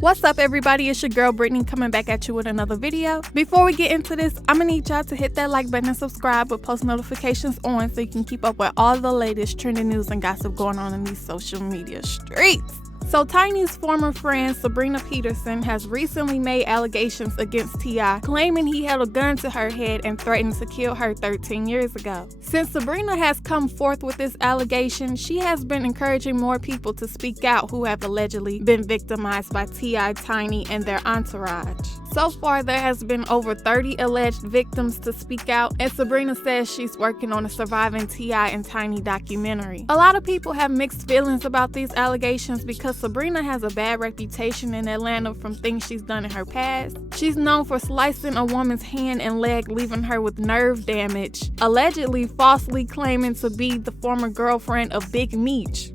What's up, everybody? It's your girl Brittany coming back at you with another video. Before we get into this, I'm gonna need y'all to hit that like button and subscribe with post notifications on so you can keep up with all the latest trending news and gossip going on in these social media streets. So Tiny's former friend Sabrina Peterson has recently made allegations against T.I, claiming he held a gun to her head and threatened to kill her 13 years ago. Since Sabrina has come forth with this allegation, she has been encouraging more people to speak out who have allegedly been victimized by T.I, Tiny, and their entourage. So far, there has been over 30 alleged victims to speak out, and Sabrina says she's working on a surviving T.I and Tiny documentary. A lot of people have mixed feelings about these allegations because Sabrina has a bad reputation in Atlanta from things she's done in her past. She's known for slicing a woman's hand and leg, leaving her with nerve damage, allegedly falsely claiming to be the former girlfriend of Big Meech,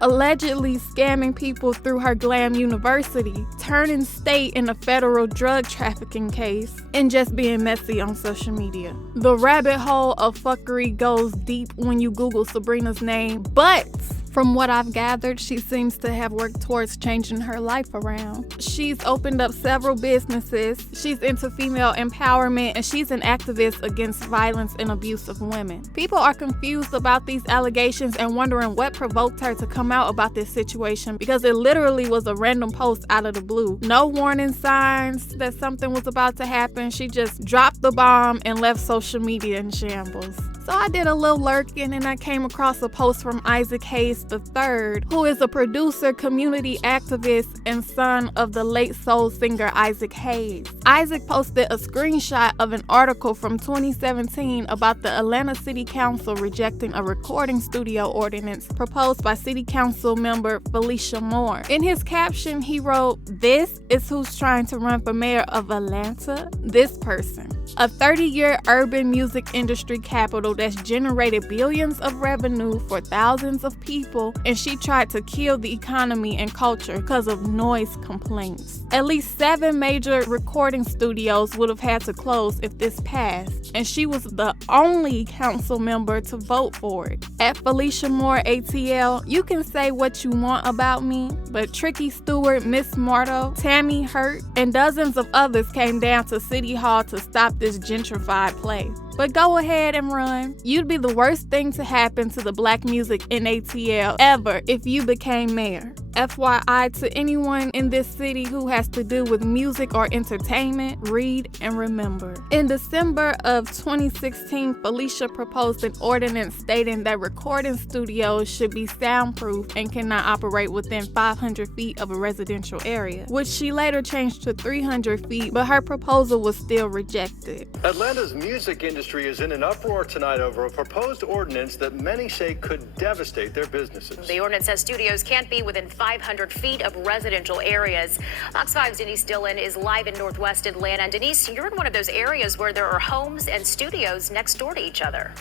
allegedly scamming people through her glam university, turning state in a federal drug trafficking case, and just being messy on social media. The rabbit hole of fuckery goes deep when you Google Sabrina's name, but from what I've gathered, she seems to have worked towards changing her life around. She's opened up several businesses, she's into female empowerment, and she's an activist against violence and abuse of women. People are confused about these allegations and wondering what provoked her to come out about this situation, because it literally was a random post out of the blue. No warning signs that something was about to happen. She just dropped the bomb and left social media in shambles. So I did a little lurking and I came across a post from Isaac Hayes III, who is a producer, community activist, and son of the late soul singer Isaac Hayes. Isaac posted a screenshot of an article from 2017 about the Atlanta City Council rejecting a recording studio ordinance proposed by City Council member Felicia Moore. In his caption, he wrote, "This is who's trying to run for mayor of Atlanta? This person. A 30-year urban music industry capital that's generated billions of revenue for thousands of people, and she tried to kill the economy and culture because of noise complaints. At least 7 major recording studios would have had to close if this passed, and she was the only council member to vote for it." At Felicia Moore ATL, you can say what you want about me, but Tricky Stewart, Miss Marto, Tammy Hurt, and dozens of others came down to City Hall to stop this gentrified place. But go ahead and run. You'd be the worst thing to happen to the black music in ATL ever if you became mayor. FYI to anyone in this city who has to do with music or entertainment, read and remember. In December of 2016, Felicia proposed an ordinance stating that recording studios should be soundproof and cannot operate within 500 feet of a residential area, which she later changed to 300 feet, but her proposal was still rejected. Atlanta's music industry is in an uproar tonight over a proposed ordinance that many say could devastate their businesses. The ordinance says studios can't be within 500 feet of residential areas. Fox 5's Denise Dillon is live in Northwest Atlanta. And Denise, you're in one of those areas where there are homes and studios next door to each other.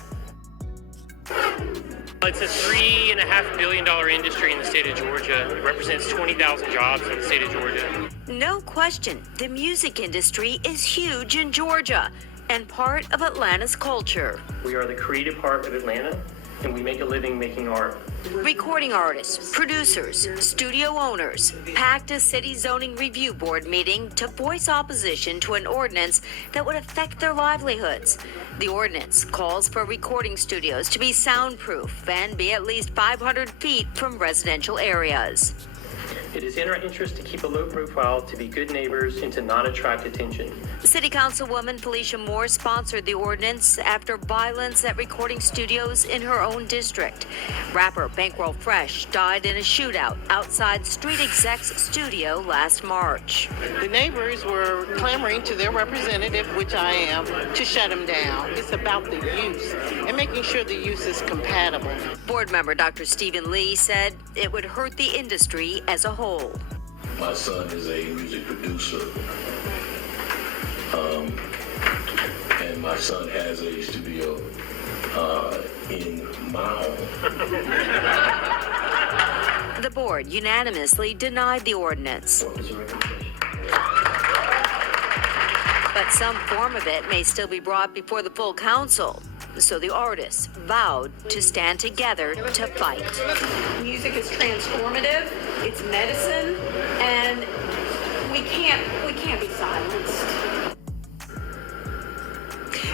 It's a $3.5 billion industry in the state of Georgia. It represents 20,000 jobs in the state of Georgia. No question, the music industry is huge in Georgia and part of Atlanta's culture. We are the creative heart of Atlanta, and we make a living making art. Recording artists, producers, studio owners packed a city zoning review board meeting to voice opposition to an ordinance that would affect their livelihoods. The ordinance calls for recording studios to be soundproof and be at least 500 feet from residential areas. It is in our interest to keep a low profile, to be good neighbors, and to not attract attention. City Councilwoman Felicia Moore sponsored the ordinance after violence at recording studios in her own district. Rapper Bankroll Fresh died in a shootout outside Street Exec's studio last March. The neighbors were clamoring to their representative, which I am, to shut them down. It's about the use and making sure the use is compatible. Board member Dr. Stephen Lee said it would hurt the industry as a whole. My son is a music producer, and my son has a studio in my home. The board unanimously denied the ordinance. But some form of it may still be brought before the full council. So the artists vowed to stand together to fight. Music is transformative, it's medicine, and we can't be silenced.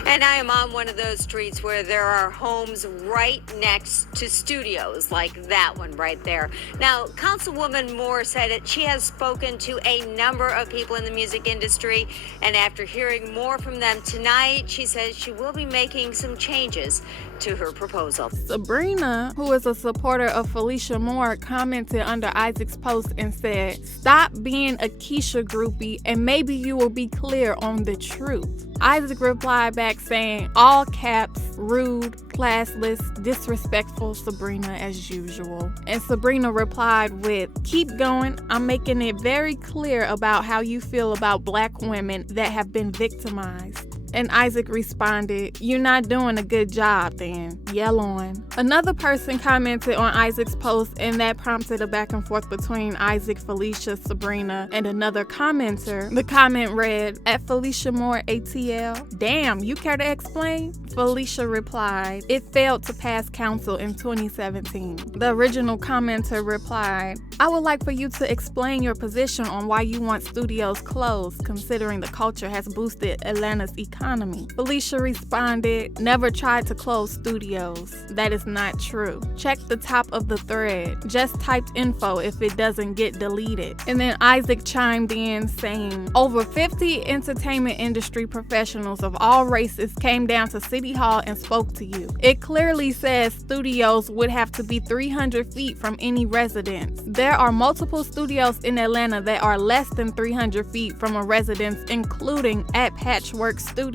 And I am on one of those streets where there are homes right next to studios, like that one right there. Now, Councilwoman Moore said that she has spoken to a number of people in the music industry, and after hearing more from them tonight, she says she will be making some changes to her proposal. Sabrina, who is a supporter of Felicia Moore, commented under Isaac's post and said, "Stop being a Keisha groupie and maybe you will be clear on the truth." Isaac replied back saying, all caps, rude, classless, disrespectful Sabrina as usual. And Sabrina replied with, "Keep going. I'm making it very clear about how you feel about black women that have been victimized." And Isaac responded, "You're not doing a good job then. Yell on." Another person commented on Isaac's post, and that prompted a back and forth between Isaac, Felicia, Sabrina, and another commenter. The comment read, "At Felicia Moore ATL, damn, you care to explain?" Felicia replied, "It failed to pass council in 2017. The original commenter replied, "I would like for you to explain your position on why you want studios closed, considering the culture has boosted Atlanta's economy." Felicia responded, "Never tried to close studios. That is not true. Check the top of the thread. Just typed info if it doesn't get deleted." And then Isaac chimed in saying, "Over 50 entertainment industry professionals of all races came down to City Hall and spoke to you. It clearly says studios would have to be 300 feet from any residence. There are multiple studios in Atlanta that are less than 300 feet from a residence, including at Patchwork Studio.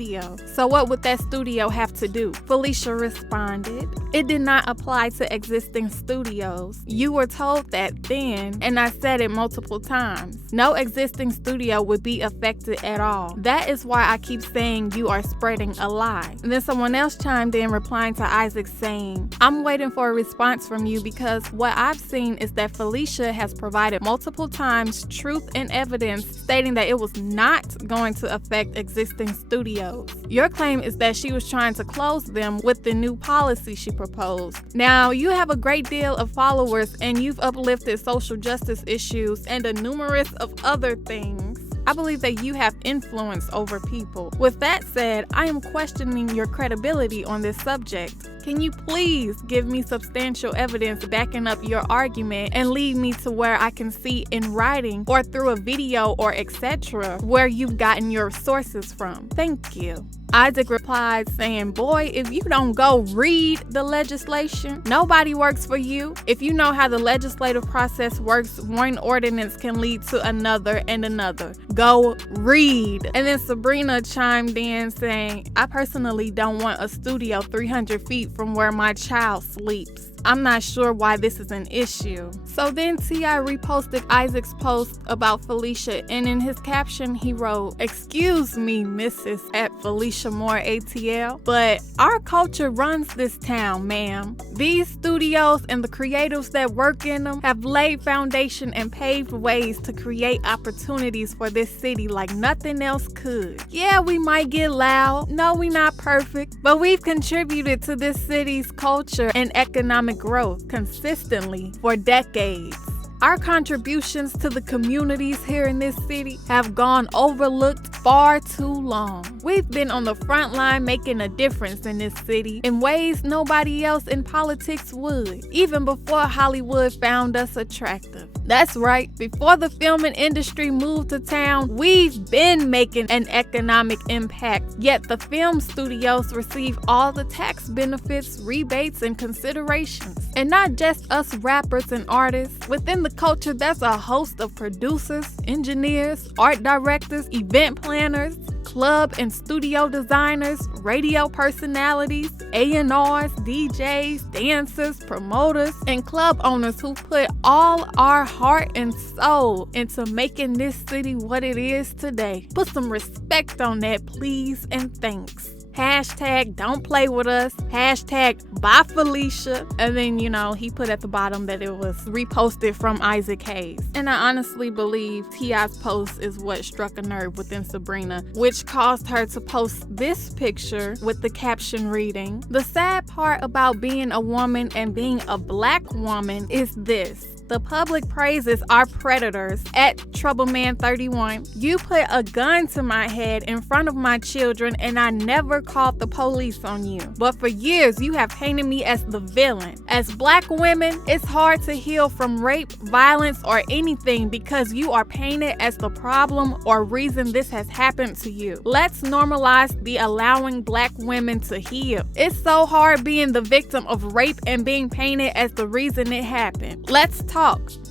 So what would that studio have to do?" Felicia responded, "It did not apply to existing studios. You were told that then, and I said it multiple times. No existing studio would be affected at all. That is why I keep saying you are spreading a lie." And then someone else chimed in replying to Isaac saying, "I'm waiting for a response from you because what I've seen is that Felicia has provided multiple times truth and evidence stating that it was not going to affect existing studios. Your claim is that she was trying to close them with the new policy she proposed. Now, you have a great deal of followers and you've uplifted social justice issues and a numerous of other things. I believe that you have influence over people. With that said, I am questioning your credibility on this subject. Can you please give me substantial evidence backing up your argument and lead me to where I can see in writing or through a video or etc. where you've gotten your sources from? Thank you." Isaac replied saying, "Boy, if you don't go read the legislation, nobody works for you. If you know how the legislative process works, one ordinance can lead to another and another. Go read." And then Sabrina chimed in saying, "I personally don't want a studio 300 feet from where my child sleeps. I'm not sure why this is an issue." So then T.I reposted Isaac's post about Felicia, and in his caption he wrote, "Excuse me, Mrs. at Felicia Moore ATL, but our culture runs this town, ma'am. These studios and the creatives that work in them have laid foundation and paved ways to create opportunities for this city like nothing else could. Yeah, we might get loud. No, we not perfect, but we've contributed to this city's culture and economic growth consistently for decades. Our contributions to the communities here in this city have gone overlooked far too long. We've been on the front line making a difference in this city in ways nobody else in politics would, even before Hollywood found us attractive. That's right, before the filming industry moved to town, we've been making an economic impact, yet the film studios receive all the tax benefits, rebates, and considerations. And not just us rappers and artists. Within the culture, there's a host of producers, engineers, art directors, event planners, club and studio designers, radio personalities, A&Rs, DJs, dancers, promoters, and club owners who put all our heart and soul into making this city what it is today. Put some respect on that, please, and thanks. hashtag don't play with us, hashtag bye Felicia. And then, he put at the bottom that it was reposted from Isaac Hayes. And I honestly believe T.I.'s post is what struck a nerve within Sabrina, which caused her to post this picture with the caption reading, "The sad part about being a woman and being a black woman is this. The public praises our predators at Troubleman31. You put a gun to my head in front of my children and I never called the police on you. But for years you have painted me as the villain. As black women, it's hard to heal from rape, violence, or anything because you are painted as the problem or reason this has happened to you. Let's normalize the allowing black women to heal. It's so hard being the victim of rape and being painted as the reason it happened. Let's talk.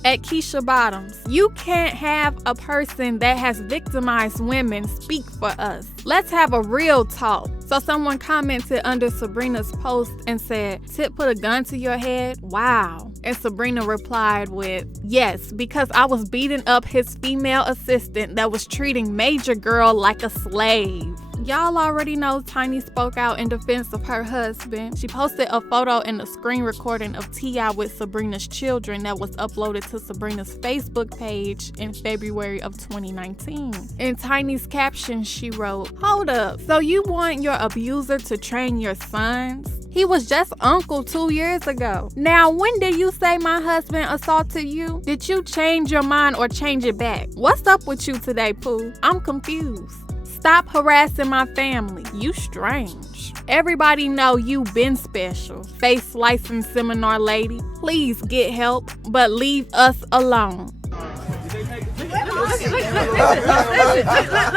At Keisha Bottoms, you can't have a person that has victimized women speak for us. Let's have a real talk." So someone commented under Sabrina's post and said, "Tip put a gun to your head? Wow." And Sabrina replied with, "Yes, because I was beating up his female assistant that was treating Major Girl like a slave." Y'all already know Tiny spoke out in defense of her husband. She posted a photo and a screen recording of T.I. with Sabrina's children that was uploaded to Sabrina's Facebook page in February of 2019. In Tiny's caption, she wrote, "Hold up, so you want your abuser to train your sons? He was just uncle 2 years ago. Now, when did you say my husband assaulted you? Did you change your mind or change it back? What's up with you today, Pooh? I'm confused. Stop harassing my family. You strange. Everybody know you been special. Face slicing seminar lady. Please get help, but leave us alone." Look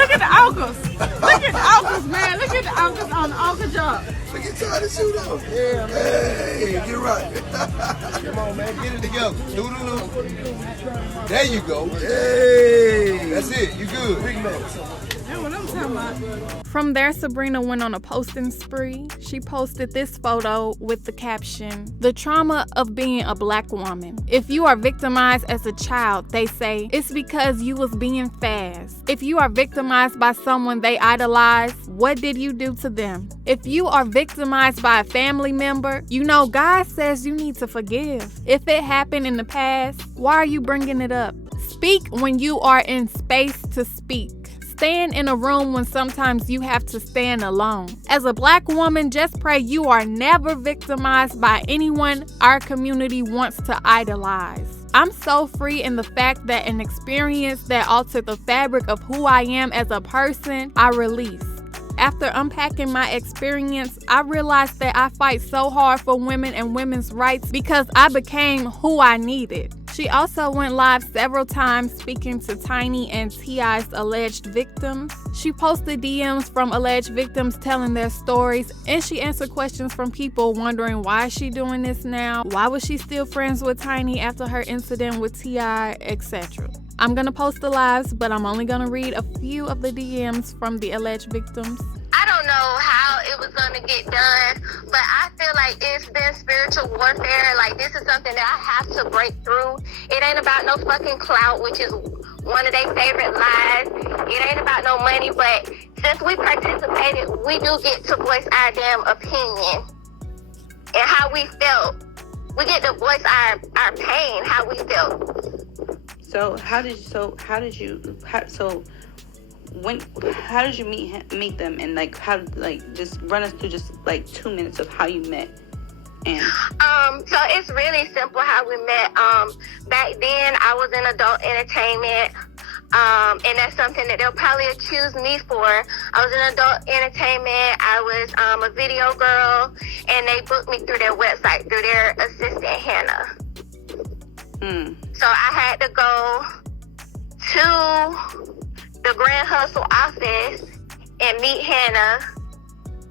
at the uncles. Look at the uncles, man. Look at the uncles on the uncle job. Look at Ty to shoot up. Yeah, man. Hey, get right. Come on, man. Get it together. Doo-doo-doo. There you go. Hey. That's it. You good. Big man. From there, Sabrina went on a posting spree. She posted this photo with the caption, "The trauma of being a black woman. If you are victimized as a child, they say, it's because you was being fast. If you are victimized by someone they idolize, what did you do to them? If you are victimized by a family member, God says you need to forgive. If it happened in the past, why are you bringing it up? Speak when you are in space to speak. Stand in a room when sometimes you have to stand alone. As a black woman, just pray you are never victimized by anyone our community wants to idolize. I'm so free in the fact that an experience that altered the fabric of who I am as a person, I release. After unpacking my experience, I realized that I fight so hard for women and women's rights because I became who I needed." She also went live several times speaking to Tiny and T.I.'s alleged victims. She posted DMs from alleged victims telling their stories, and she answered questions from people wondering why is she doing this now, why was she still friends with Tiny after her incident with T.I., etc. I'm gonna post the lives, but I'm only gonna read a few of the DMs from the alleged victims. I don't know how it was going to get done, but I feel like it's been spiritual warfare. Like, this is something that I have to break through. It ain't about no fucking clout, which is one of their favorite lies. It ain't about no money, but since we participated, we do get to voice our damn opinion and how we felt. We get to voice our pain, how we felt. How did you meet them, and just run us through just 2 minutes of how you met? So it's really simple how we met. Back then I was in adult entertainment, and that's something that they'll probably accuse me for. I was in adult entertainment. I was a video girl, and they booked me through their website, through their assistant Hannah. So I had to go to the Grand Hustle office and meet Hannah,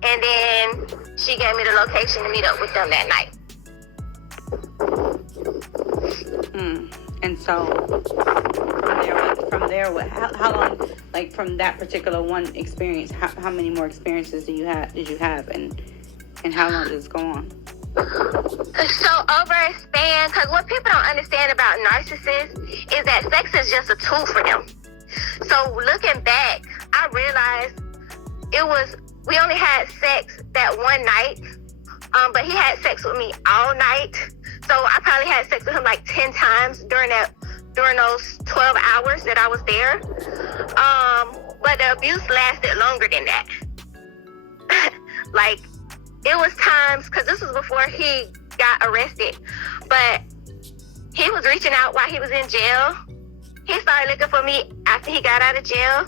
and then she gave me the location to meet up with them that night. And so from there, how long, from that particular one experience, how many more experiences did you have, and how long did this go on? So over a span, because what people don't understand about narcissists is that sex is just a tool for them. So looking back, I realized it was we only had sex that one night, but he had sex with me all night. So I probably had sex with him like 10 times during those 12 hours that I was there. But the abuse lasted longer than that. Like, it was times, because this was before he got arrested, but he was reaching out while he was in jail. He started looking for me after he got out of jail.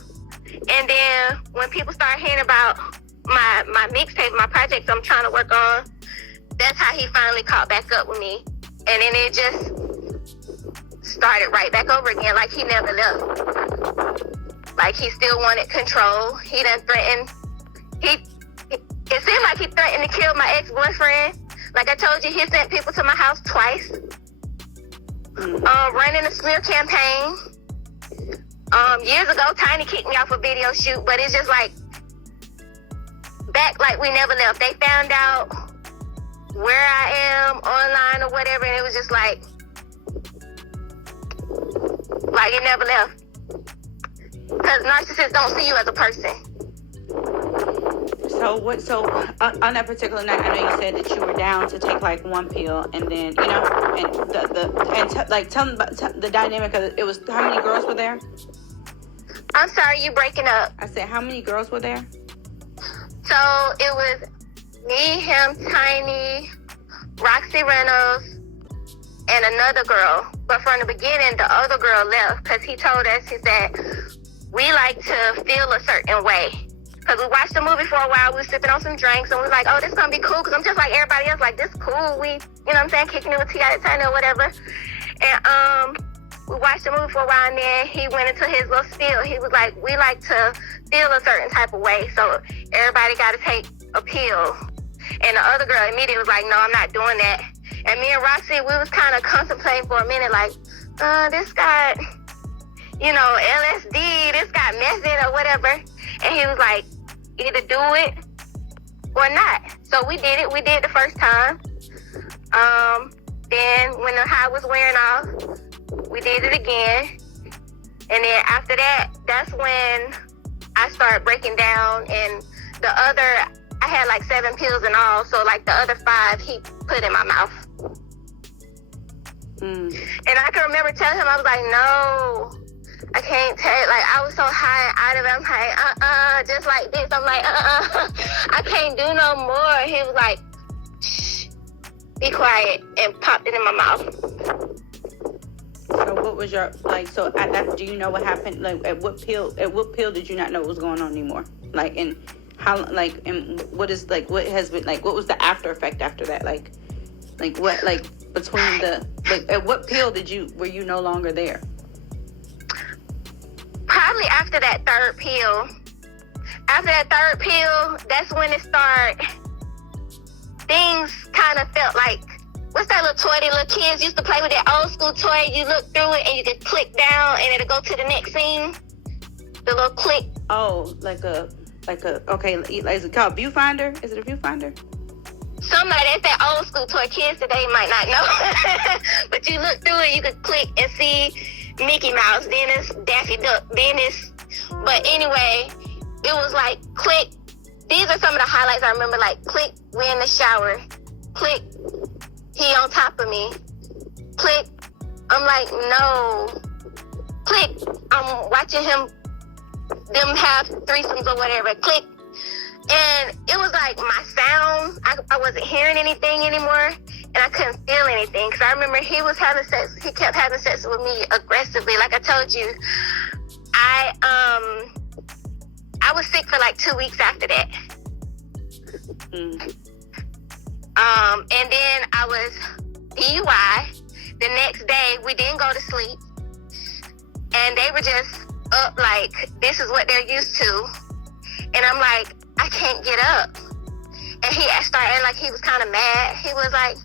And then when people started hearing about my mixtape, my projects I'm trying to work on, that's how he finally caught back up with me. And then it just started right back over again, like he never left. Like he still wanted control. He done threatened. It seemed like he threatened to kill my ex-boyfriend. Like I told you, he sent people to my house twice. Running a smear campaign. Years ago, Tiny kicked me off a video shoot, but it's just like back like we never left. They found out where I am online or whatever, and it was just like it never left. Because narcissists don't see you as a person. So on that particular night, I know you said that you were down to take like one pill, and then tell them about the dynamic of it. It was, how many girls were there? I'm sorry, you breaking up. I said, how many girls were there? So it was me, him, Tiny, Roxy Reynolds, and another girl. But from the beginning, the other girl left because he told us, he said, we like to feel a certain way. Because we watched the movie for a while, we were sipping on some drinks, and we was like, oh, this is going to be cool, because I'm just like everybody else, like, this cool, we, you know what I'm saying, kicking it with T.I and Tiny or whatever. And we watched the movie for a while, and then he went into his little spiel. He was like, we like to feel a certain type of way, so everybody got to take a pill. And the other girl immediately was like, no, I'm not doing that. And me and Roxy, we was kind of contemplating for a minute, like, this got, you know, LSD, this got meth in it or whatever. And he was like, either do it or not. So we did it. We did it the first time. Then when the high was wearing off, we did it again. And then after that, that's when I started breaking down. And I had like 7 pills in all. So like the other 5 he put in my mouth. And I can remember telling him, I was like, no, I can't take, like, I was so high and out of it. I'm like, just like this. I'm like, I can't do no more. He was like, shh, be quiet, and popped it in my mouth. So what was your, like, so at that, do you know what happened? Like, at what pill did you not know what was going on anymore? Like, and how, like, and what is, like, what has been, like, what was the after effect after that? Like what, like, between the, like, at what pill were you no longer there? Probably after that third pill. After that third pill, that's when it started. Things kind of felt like, what's that little toy that little kids used to play with, that old school toy? You look through it and you just click down and it'll go to the next scene. The little click. Oh, okay, is it called Viewfinder? Is it a Viewfinder? Something like that. It's that old school toy. Kids today might not know. But you look through it, you can click and see Mickey Mouse, then it's Daffy Duck, then it's, but anyway, it was like, click, these are some of the highlights I remember, like, click, we're in the shower, click, he on top of me, click, I'm like, no, click, I'm watching them have threesomes or whatever, click, and it was like my sound, I wasn't hearing anything anymore. And I couldn't feel anything, because I remember he kept having sex with me aggressively. Like I told you, I was sick for like 2 weeks after that. And then I was DUI. The next day, we didn't go to sleep. And they were just up like, this is what they're used to. And I'm like, I can't get up. And he started like he was kind of mad. He was like,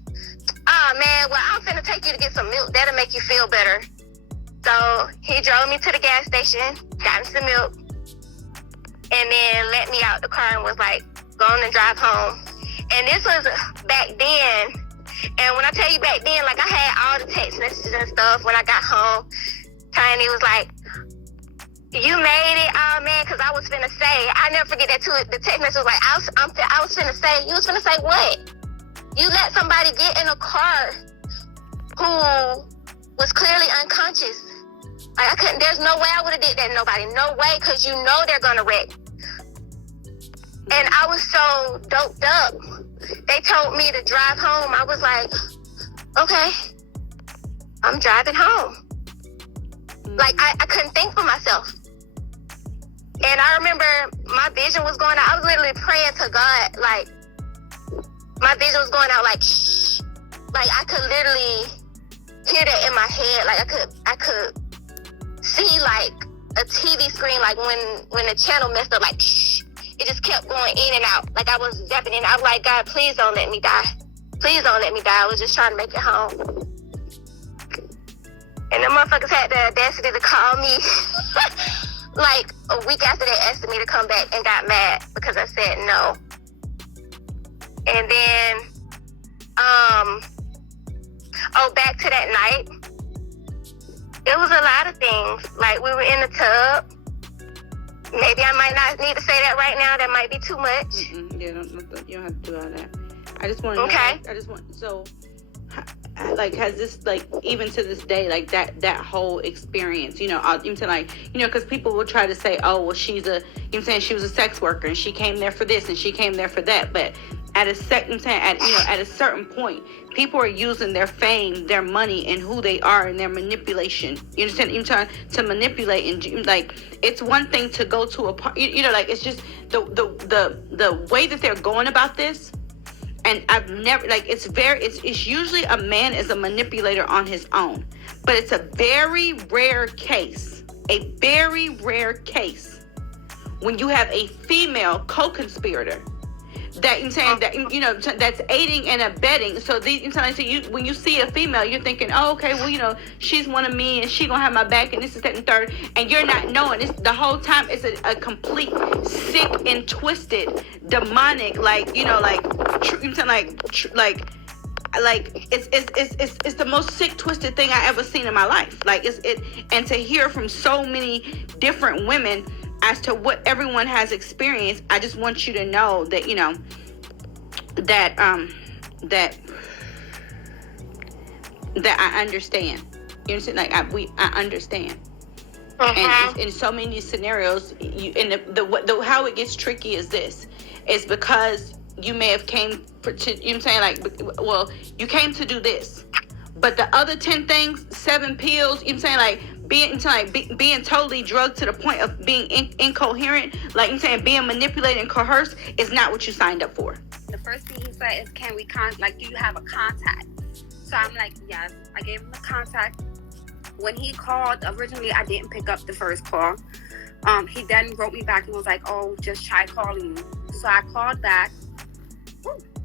oh man, well, I'm finna take you to get some milk. That'll make you feel better. So he drove me to the gas station, got me some milk, and then let me out the car and was like, go on and drive home. And this was back then. And when I tell you back then, like I had all the text messages and stuff when I got home. Tiny was like, You made it, oh man, because I was finna say, I never forget that too. The text message was like, I was finna say, you was finna say what? You let somebody get in a car who was clearly unconscious. Like, I couldn't, there's no way I would have did that to nobody. No way, because you know they're gonna wreck. And I was so doped up. They told me to drive home. I was like, okay, I'm driving home. Like, I couldn't think for myself. And I remember my vision was going out. I was literally praying to God, like, my vision was going out like, shh. Like, I could literally hear that in my head. Like, I could see, like, a TV screen, like, when the channel messed up, like, shh. It just kept going in and out. Like, I was zapping in. I was like, God, please don't let me die. Please don't let me die. I was just trying to make it home. And the motherfuckers had the audacity to call me like a week after they asked me to come back and got mad because I said no. And then, back to that night, it was a lot of things. Like, we were in the tub. Maybe I might not need to say that right now. That might be too much. Yeah, you don't have to do all that. I just want to know, so, like, has this, like, even to this day, like, that whole experience, you know, even to, like, you know, because people will try to say, oh, well, she's a, you know what I'm saying, she was a sex worker, and she came there for this, and she came there for that, but at a certain point, people are using their fame, their money, and who they are, and their manipulation. You understand? Even trying to manipulate, and like, it's one thing to go to a party. You know, like, it's just the way that they're going about this. And I've never, like, it's usually a man is a manipulator on his own, but it's a very rare case when you have a female co-conspirator that you're saying that, you know, that's aiding and abetting. So when you see a female, you're thinking, oh, okay, well, you know, she's one of me and she gonna have my back and this is that and third, and you're not knowing it's the whole time. It's a complete sick and twisted demonic, like, you know, like it's the most sick, twisted thing I ever seen in my life. Like, and to hear from so many different women as to what everyone has experienced, I just want you to know that, you know, that I understand. You understand? Like, I understand. And in so many scenarios, the how it gets tricky is this. It's because you may have came to, you know what I'm saying? Like, well, you came to do this, but the other 10 things, 7 pills, you know what I'm saying? Like, being totally drugged to the point of being incoherent, like, I'm saying, being manipulated and coerced is not what you signed up for. The first thing he said is, can we do you have a contact? So I'm like, yes. I gave him the contact. When he called, originally I didn't pick up the first call. He then wrote me back and was like, oh, just try calling you. So I called back.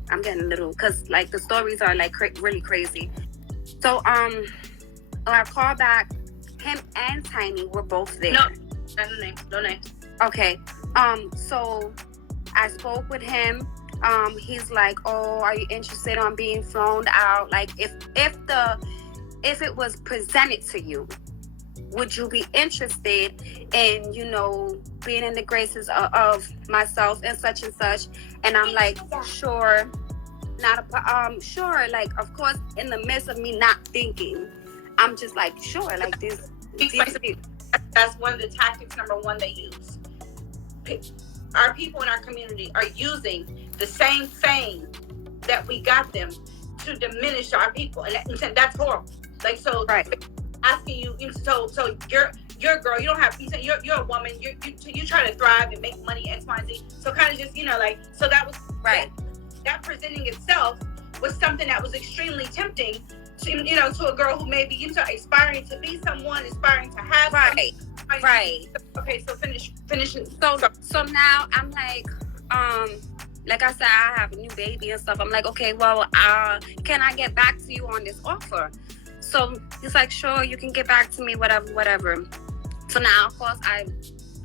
I'm getting a little, because, like, the stories are, like, really crazy. So I called back. Him and Tiny were both there. No name. Okay. So I spoke with him. He's like, oh, are you interested on being flown out? Like, if it was presented to you, would you be interested in, you know, being in the graces of myself and such? And I'm like, sure. Sure. Like, of course, in the midst of me not thinking, I'm just like, sure, like this. That's one of the tactics, number one, they use. Our people in our community are using the same fame that we got them to diminish our people, and that's horrible. Like, so, right. Asking you, so you're a girl, you don't have, you're a woman, you try to thrive and make money, X, Y, and Z. So kind of just, you know, like, so that was right. That presenting itself was something that was extremely tempting to, you know, to a girl who may be, you know, aspiring to be someone, aspiring to have right. Okay, so finish. So now I'm like I said, I have a new baby and stuff. I'm like, okay, well, can I get back to you on this offer? So he's like, sure, you can get back to me, whatever. So now, of course, I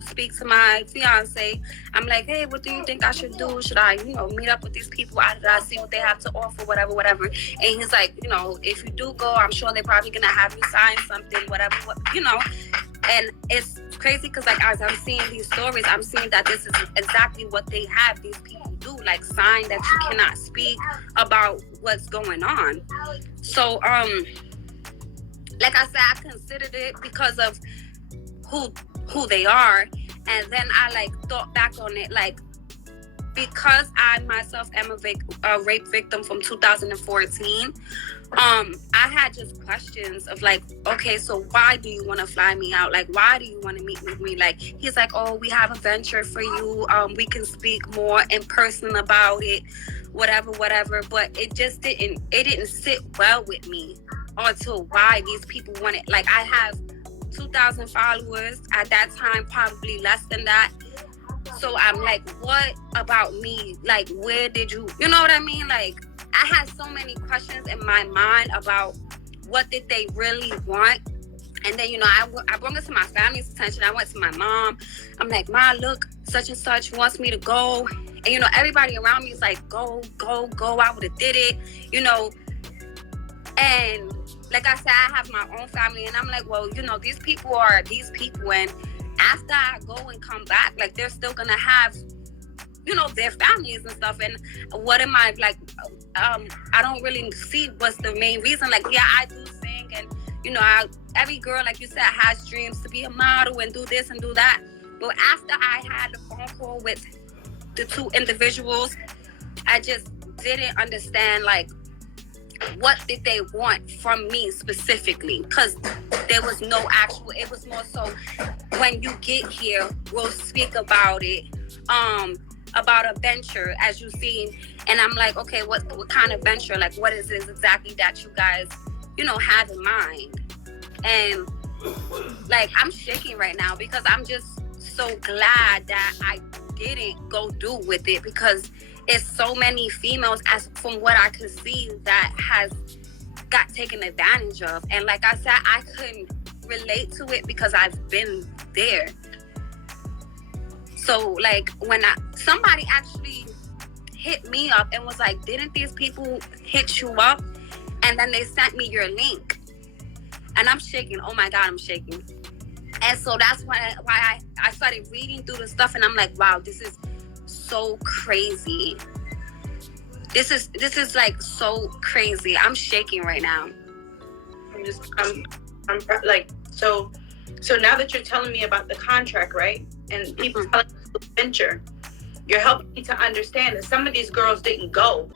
speak to my fiance. I'm like, hey, what do you think I should do? Should I, you know, meet up with these people? I see what they have to offer, whatever. And he's like, you know, if you do go, I'm sure they're probably gonna have you sign something, whatever, you know. And it's crazy because, like, as I'm seeing these stories, I'm seeing that this is exactly what they have these people do, like, sign that you cannot speak about what's going on. So, like I said, I considered it because of who they are. And then I, like, thought back on it, like, because I myself am a rape victim from 2014, I had just questions of like, okay, so why do you want to fly me out? Like, why do you want to meet with me? Like, he's like, oh, we have a venture for you. We can speak more in person about it, whatever. But it didn't sit well with me until why these people wanted. Like, I have 2,000 followers at that time, probably less than that. So I'm like, what about me? Like, where did you know what I mean? Like, I had so many questions in my mind about what did they really want. And then, I brought it to my family's attention. I went to my mom. I'm like, Ma, look, such and such wants me to go. And, everybody around me is like, go. I would have did it, And like I said, I have my own family. And I'm like, well, these people are these people. And after I go and come back, like, they're still going to have, their families and stuff. And what am I, like, I don't really see what's the main reason. Like, yeah, I do sing. And, every girl, like you said, has dreams to be a model and do this and do that. But after I had the phone call with the two individuals, I just didn't understand, like, what did they want from me specifically? Because there was no actual, it was more so, when you get here, we'll speak about it, about a venture, as you've seen. And I'm like, okay, what kind of venture? Like, what is this exactly that you guys, have in mind? And, like, I'm shaking right now because I'm just so glad that I didn't go through with it, because it's so many females, as from what I could see, that has got taken advantage of. And like I said, I couldn't relate to it because I've been there. So, like, when somebody actually hit me up and was like, didn't these people hit you up? And then they sent me your link. And I'm shaking. Oh my God, I'm shaking. And so that's why I started reading through the stuff, and I'm like, wow, this is so crazy. This is like so crazy. I'm shaking right now. I'm like, so now that you're telling me about the contract, right? And people telling me the venture, you're helping me to understand that some of these girls didn't go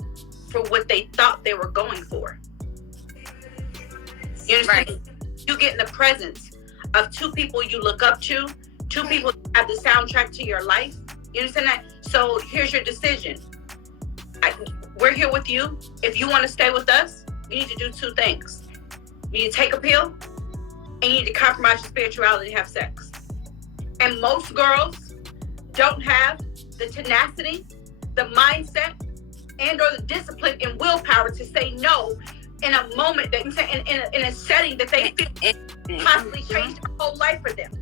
for what they thought they were going for. You understand? Right. You get in the presence of two people you look up to, two people that have the soundtrack to your life. You understand that? So here's your decision. We're here with you. If you want to stay with us, you need to do two things. You need to take a pill, and you need to compromise your spirituality and have sex. And most girls don't have the tenacity, the mindset, and or the discipline and willpower to say no in a moment that in a setting that they feel possibly change their whole life for them.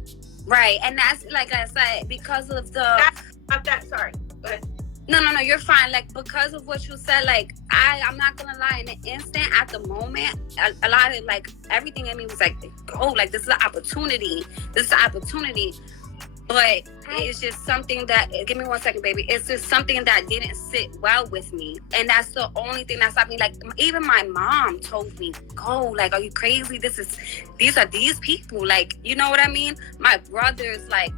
Right, and that's, like I said, because of the... Sorry, go ahead. No, you're fine. Like, because of what you said, like, I'm not gonna lie, in an instant, at the moment, a lot of, like, everything in me was like, oh, like, this is an opportunity. But it's just something that, give me 1 second, baby. It's just something that didn't sit well with me. And that's the only thing that stopped me. Like, even my mom told me, go, like, are you crazy? These are these people. Like, you know what I mean? My brothers, like,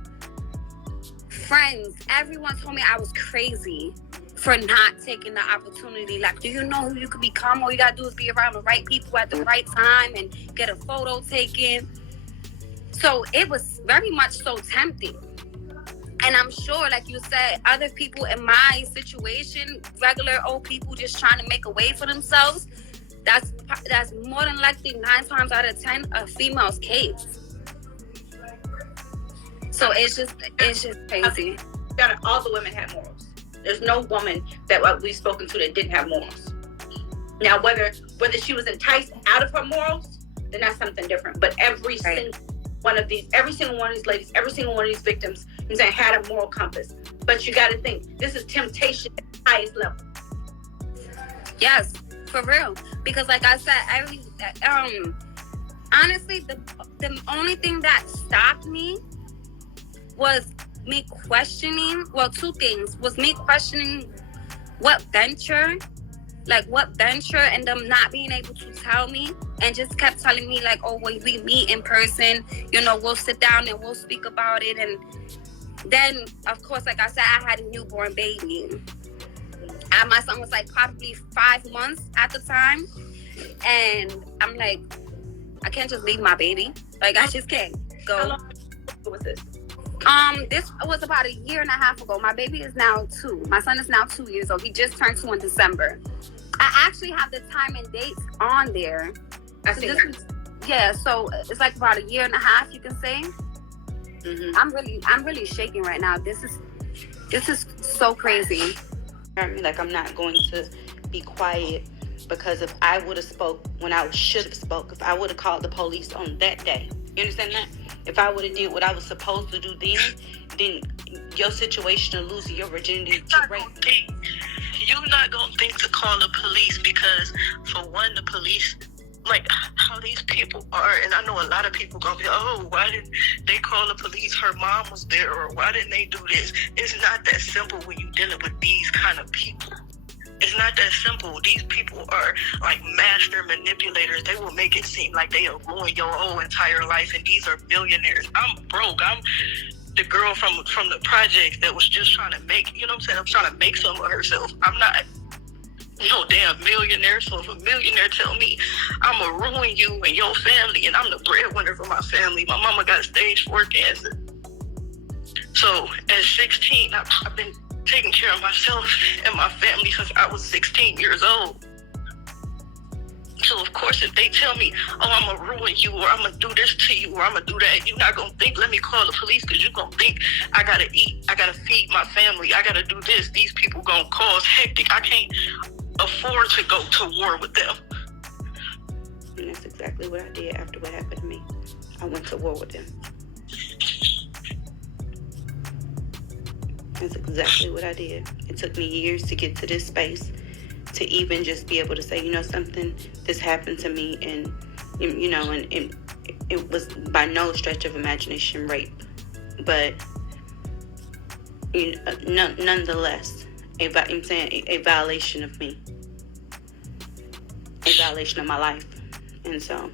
friends, everyone told me I was crazy for not taking the opportunity. Like, do you know who you could become? All you gotta do is be around the right people at the right time and get a photo taken. So it was very much so tempting. And I'm sure, like you said, other people in my situation, regular old people just trying to make a way for themselves, that's more than likely 9 times out of 10 a female's case. So it's just crazy. All the women have morals. There's no woman that we've spoken to that didn't have morals. Now, whether she was enticed out of her morals, then that's something different. But every single one of these ladies, every single one of these victims, I'm saying, had a moral compass. But you got to think, this is temptation at the highest level. Yes, for real. Because, like I said, honestly, the only thing that stopped me was me questioning, well, two things. Was me questioning what venture, and them not being able to tell me, and just kept telling me like, oh, when we meet in person, we'll sit down and we'll speak about it. And then, of course, like I said, I had a newborn baby. And my son was like probably 5 months at the time. And I'm like, I can't just leave my baby. Like, I just can't go. How long was this? This was about 1.5 years ago. My baby is now 2. My son is now 2 years old. He just turned 2 in December. I actually have the time and dates on there. I see. So it's like about 1.5 years, you can say. Mm-hmm. I'm really shaking right now. This is so crazy. Like, I'm not going to be quiet, because if I would have spoke when I should have spoke, if I would have called the police on that day, you understand that? If I would have did what I was supposed to do then your situation of losing your virginity to rape. You're not gonna think to call the police, because for one, the police, like how these people are, and I know a lot of people gonna be, oh, why did they call the police? Her mom was there, or why didn't they do this? It's not that simple when you're dealing with these kind of people. It's not that simple. These people are like master manipulators. They will make it seem like they'll ruin your whole entire life, and these are millionaires. I'm broke. I'm the girl from the project that was just trying to make, I'm saying? I'm trying to make something of herself. I'm not no damn millionaire. So if a millionaire tell me I'm going to ruin you and your family, and I'm the breadwinner for my family, my mama got stage 4 cancer. So at 16, I've been taking care of myself and my family since I was 16 years old. So of course, if they tell me, oh, I'm gonna ruin you, or I'm gonna do this to you, or I'm gonna do that, you're not gonna think, let me call the police, because you're gonna think, I gotta eat, I gotta feed my family, I gotta do this. These people gonna cause hectic. I can't afford to go to war with them. And that's exactly what I did after what happened to me. I went to war with them. That's exactly what I did. It took me years to get to this space, to even just be able to say, something, this happened to me, and and it was by no stretch of imagination rape, but nonetheless, a violation of me, a violation of my life. And so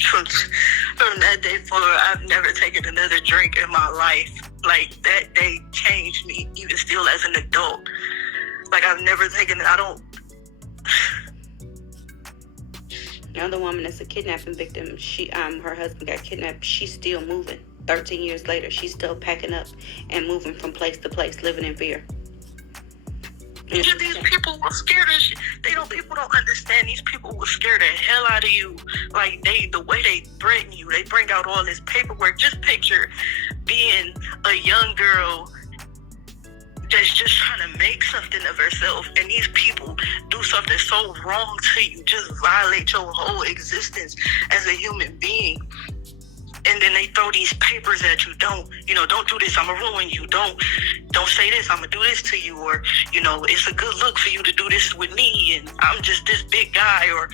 from that day forward, I've never taken another drink in my life. Like, that day changed me, even still as an adult. Like, I've never taken it. I don't. The other woman that's a kidnapping victim, her husband got kidnapped. She's still moving. 13 years later, she's still packing up and moving from place to place, living in fear. Yeah, these people were scared of shit. People don't understand. These people will scare the hell out of you. Like, the way they threaten you, they bring out all this paperwork. Just picture being a young girl that's just trying to make something of herself, and these people do something so wrong to you, just violate your whole existence as a human being. And then they throw these papers at you. Don't do this, I'm gonna ruin you. Don't say this, I'm gonna do this to you. Or, it's a good look for you to do this with me, and I'm just this big guy, or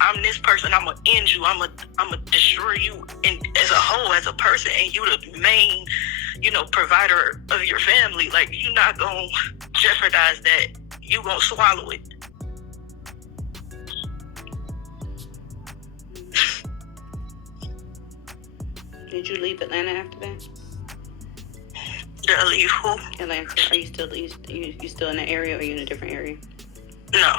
I'm this person, I'm gonna end you, I'm gonna destroy you as a whole, as a person, and you the main, provider of your family. Like, you're not gonna jeopardize that. You gonna swallow it. Did you leave Atlanta after that? Did I leave who? Atlanta. Are you still in that area, or are you in a different area? No.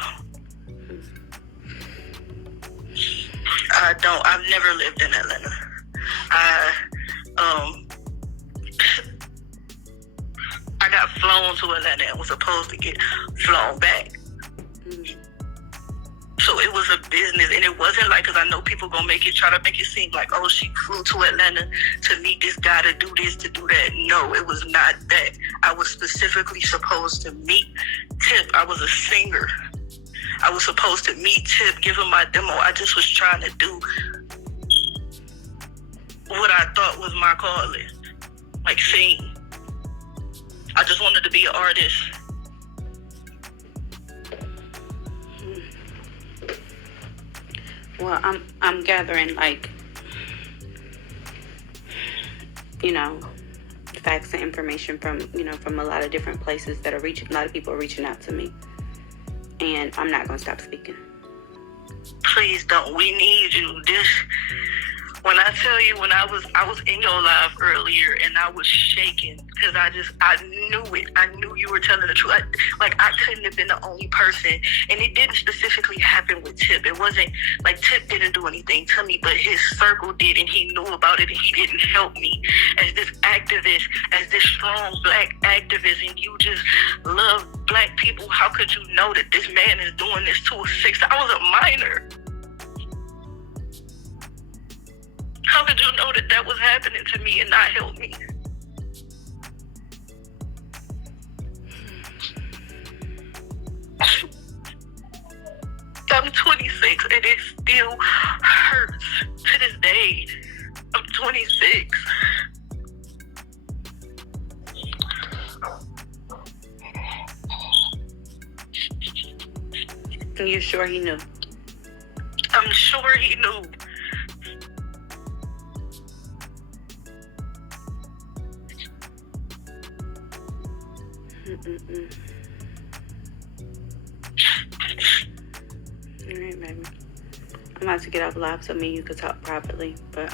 I don't. I've never lived in Atlanta. I got flown to Atlanta and was supposed to get flown back. Mm-hmm. So it was a business, and it wasn't like, because I know people try to make it seem like, oh, she flew to Atlanta to meet this guy, to do this, to do that. No, it was not that. I was specifically supposed to meet Tip. I was a singer. I was supposed to meet Tip, give him my demo. I just was trying to do what I thought was my calling, like sing. I just wanted to be an artist. Well, I'm gathering, like, facts and information from a lot of different places that are a lot of people are reaching out to me. And I'm not going to stop speaking. Please don't. We need you. When I tell you, when I was in your live earlier and I was shaking because I knew it. I knew you were telling the truth. I couldn't have been the only person. And it didn't specifically happen with Tip. It wasn't like Tip didn't do anything to me, but his circle did, and he knew about it, and he didn't help me. As this activist, as this strong black activist, and you just love black people, how could you know that this man is doing this to a 6? I was a minor. How could you know that was happening to me and not help me? I'm 26 and it still hurts to this day. I'm 26. And you're sure he knew? I'm sure he knew. Alright, baby. I'm about to get off live so me and you could talk privately, but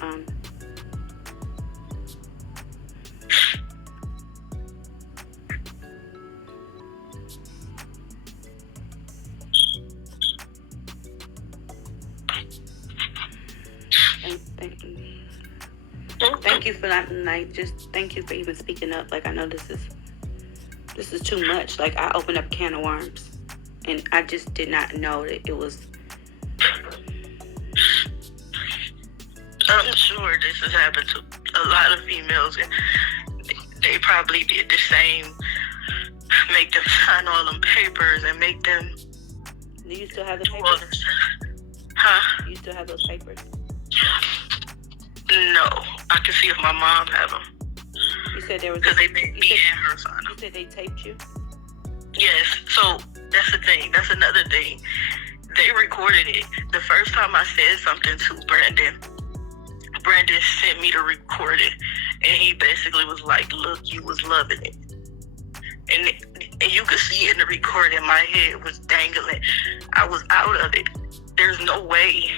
thank you for that, just thank you for even speaking up. Like, I know this is too much. Like, I opened up a can of worms, and I just did not know that it was. I'm sure this has happened to a lot of females, and they probably did the same. Make them sign all them papers and make them. Do you still have the papers? Huh? You still have those papers? No, I can see if my mom have them. You said there was because they made me and her sign them. You said they taped you? Yes. So that's the thing. That's another thing. They recorded it. The first time I said something to Brandon sent me to record it, and he basically was like, "Look, you was loving it," and you could see it in the recording. My head was dangling. I was out of it. There's no way.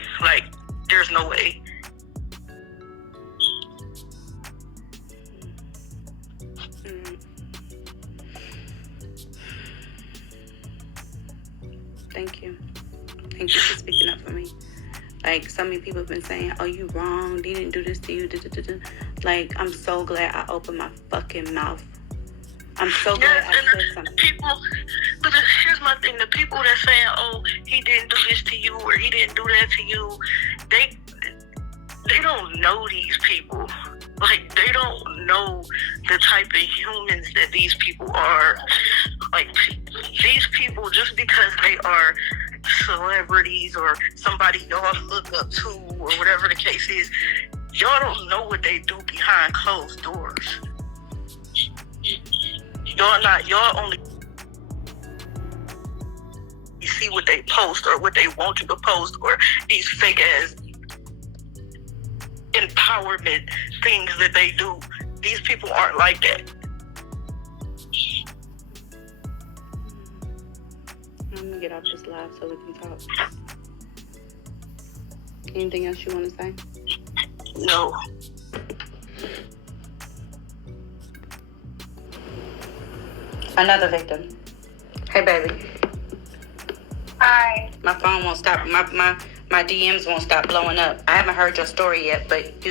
There's no way. Thank you. Thank you for speaking up for me. Like, so many people have been saying, "Oh, you wrong. They didn't do this to you." Like, I'm so glad I opened my fucking mouth. I'm so glad I said something. But here's my thing. The people that saying, "Oh, he didn't do this to you," or "He didn't do that to you," they don't know these people. Like, they don't know the type of humans that these people are. Like, these people, just because they are celebrities or somebody y'all look up to or whatever the case is, y'all don't know what they do behind closed doors. Y'all only see what they post or what they want you to post, or these fake ass empowerment things that they do. These people aren't like that. I'm gonna get off this live so we can talk. Anything else you want to say? No. Another victim. Hey, baby. Hi. My phone won't stop. My DMs won't stop blowing up. I haven't heard your story yet, but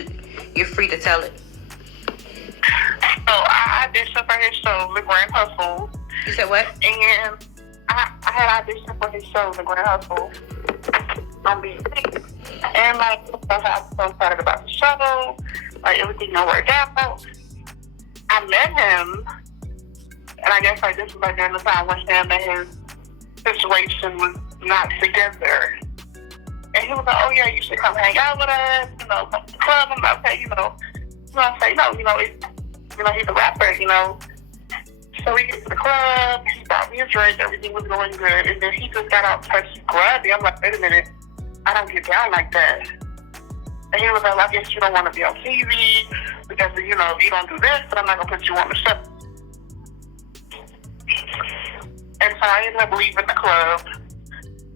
you're free to tell it. So I auditioned for his show, The Grand Hustle. You said what? And I had auditioned for his show, The Grand Hustle, on BC. And I was so excited about the show. Everything worked out. I met him, and I guess this was during the time when him and his situation was not together. And he was like, "Oh yeah, you should come hang out with us, come to the club." I'm like, "Okay, I say, no, he's a rapper, So we get to the club, he bought me a drink, everything was going good, and then he just got out touchy, grabbed me. I'm like, "Wait a minute, I don't get down like that." And he was like, "I guess you don't want to be on TV." because, you know, if you don't do this, then I'm not going to put you on the show. And so I ended up leaving the club,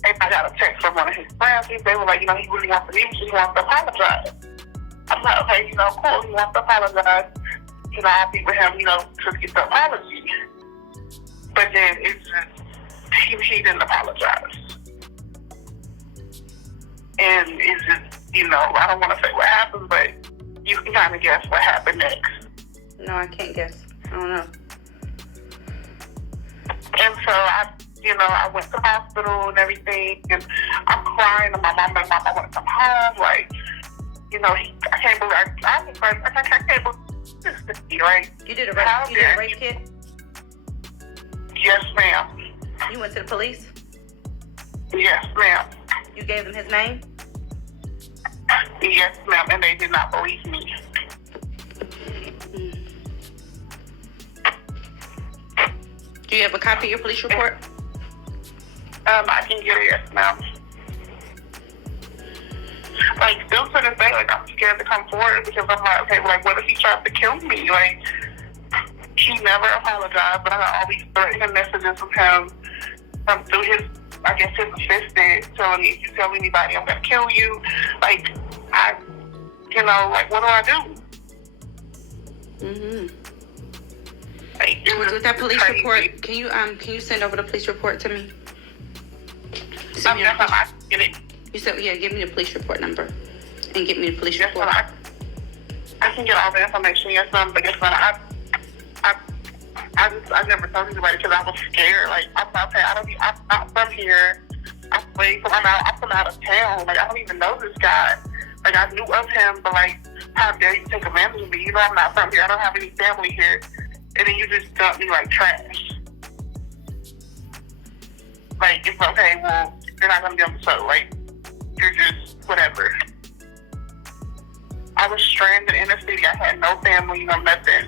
and I got a text from one of his friends. They were like, you know, he really wants to leave, he wants to apologize. I'm like, okay, you know, cool, he wants to apologize. You know, I'll be with him, you know, to get the apology. But then it's just, he didn't apologize. And it's just, you know, I don't want to say what happened, but you can kind of guess what happened next. No, I can't guess. I don't know. And so I went to the hospital and everything, and I'm crying, and my mom and my mom want to come home. Like, you know, I can't believe I can't believe this, right? You did a rape kit? Yes, ma'am. You went to the police? Yes, ma'am. You gave them his name? Yes, ma'am, and they did not believe me. Do you have a copy of your police report? I can get it, yes, ma'am. Like, still to this day, like, I'm scared to come forward because I'm like, okay, like, what if he tries to kill me? Like, he never apologized, but I got all these threatening messages from him through his, I guess, his assistant telling me, if you tell anybody, I'm going to kill you. Like, what do I do? Mm-hmm. Like, with that police report, can you send over the police report to me? I get it. You said, yeah, give me the police report number and get me the police report. I can get all the information, yes, ma'am, but yes, ma'am, I never told anybody because I was scared. Like, I'm not from here. I'm from out of town. Like, I don't even know this guy. Like, I knew of him, but like, how dare you take advantage of me? You know, I'm not from here. I don't have any family here. And then you just dump me like trash. Like, it's okay, well, you're not going to be on the show. Like, you're just whatever. I was stranded in the city. I had no family, no nothing.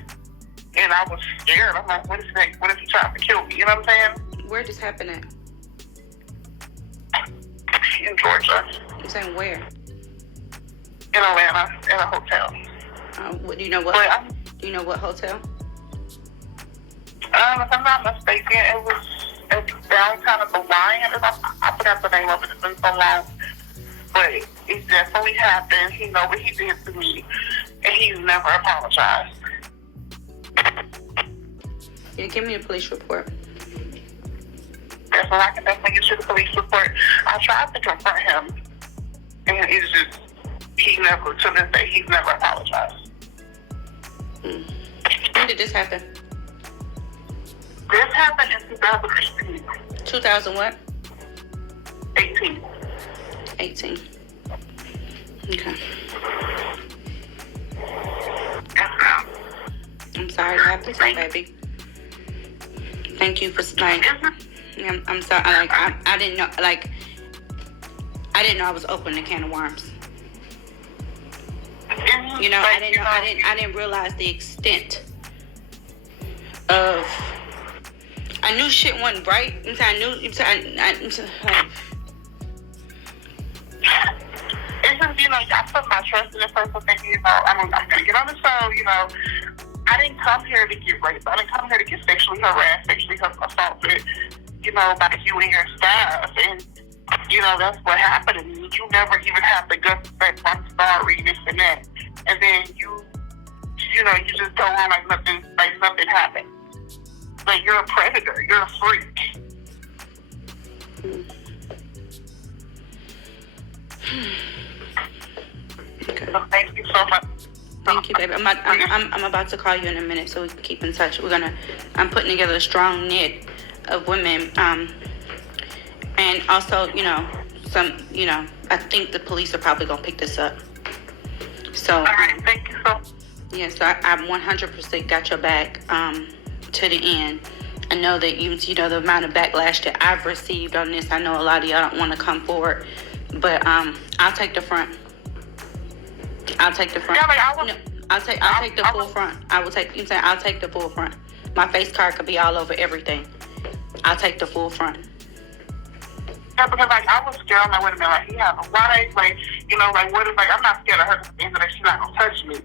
And I was scared. I'm like, what if he tries to kill me? You know what I'm saying? Where did this happen at? In Georgia. You're saying where? In Atlanta, in a hotel. Do you know what? Do you know what hotel? If I'm not mistaken, it's down kind of the Lion. I forgot the name of it. It's been so long. But it definitely happened. He know what he did to me, and he's never apologized. Yeah, give me a police report. That's what I can definitely get you the police report. I tried to confront him, and it's just, to this day, he's never apologized. When did this happen? This happened in 2018. 2000 what? 18. 18. Okay. I'm sorry to have to tell, baby. Thank you for I'm sorry. Like, I didn't know. Like, I didn't know I was opening a can of worms. You know, I didn't know. I didn't realize the extent of. I knew shit wasn't right. I knew. It's just, I put my trust in this person thinking, I'm going to get on the show, I didn't come here to get raped. I didn't come here to get sexually harassed, sexually assaulted, by you and your staff. And, that's what happened. And you never even have the guts to say, I'm sorry, this and that. And then you just go on like nothing happened. Like, you're a predator. You're a freak. Okay. So thank you so much. Thank you, baby. I'm about to call you in a minute so we can keep in touch. I'm putting together a strong knit of women, and also, I think the police are probably gonna pick this up. So, all right, thank you so. Yeah, so I 100% got your back to the end. I know that the amount of backlash that I've received on this. I know a lot of y'all don't want to come forward, but I'll take the front. I'll take the front. Yeah, I'll take the full front. I'll take the full front. My face card could be all over everything. I'll take the full front. Yeah, because like I was scared. I'm like, wait a minute, like he has a wife, like like what if like I'm not scared of her because at the end of the day she's not gonna touch me.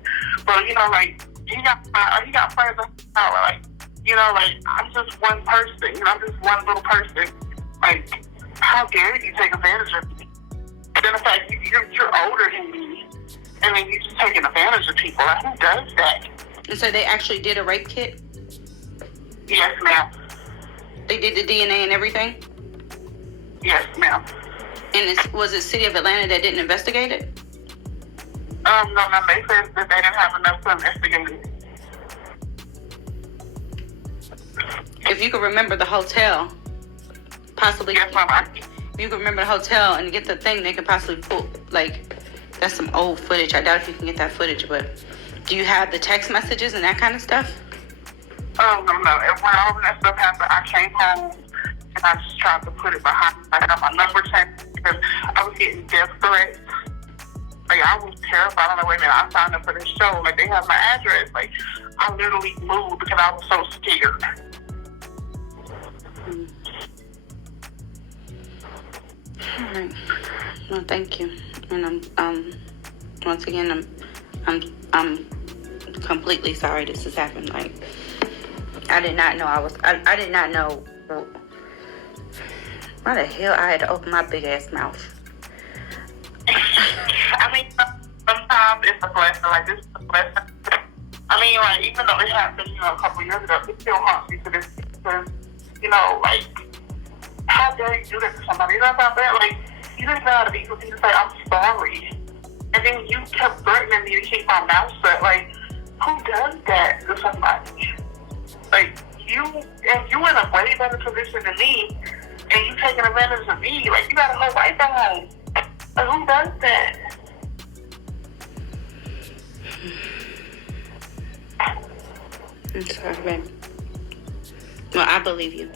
But like he got friends in power, like like I'm just one person, I'm just one little person. Like how dare you take advantage of me? And then the fact you're older than me, and then you just taking advantage of people. Like who does that? And so they actually did a rape kit? Yes, ma'am. They did the DNA and everything? Yes, ma'am. And was it City of Atlanta that didn't investigate it? No, they said that they didn't have enough to investigate it. If you could remember the hotel, possibly. Yes, ma'am. If you could remember the hotel and get the thing, they could possibly pull, like, that's some old footage. I doubt if you can get that footage, but do you have the text messages and that kind of stuff? No. And when all of that stuff happened, I came home and I just tried to put it behind. I got my number changed because I was getting death threats. Like, I was terrified. I'm like, wait a minute, I signed up for this show. Like, they have my address. Like, I literally moved because I was so scared. All right. Well, thank you. And once again, I'm completely sorry this has happened. Like, I did not know I did not know why the hell I had to open my big ass mouth. I mean, sometimes it's a blessing. Like, this is a blessing. I mean, like, even though it happened, a couple of years ago, it still haunts me to this because, like, how dare you do that to somebody? You know about that? Like, you didn't know how to be able to say, I'm sorry. And then you kept threatening me to keep my mouth shut. Like, who does that to somebody? Like, you're in a way better position than me, and you taking advantage of me. Like, you got a whole wife at home. Like, who does that? I'm sorry, babe. Well, I believe you.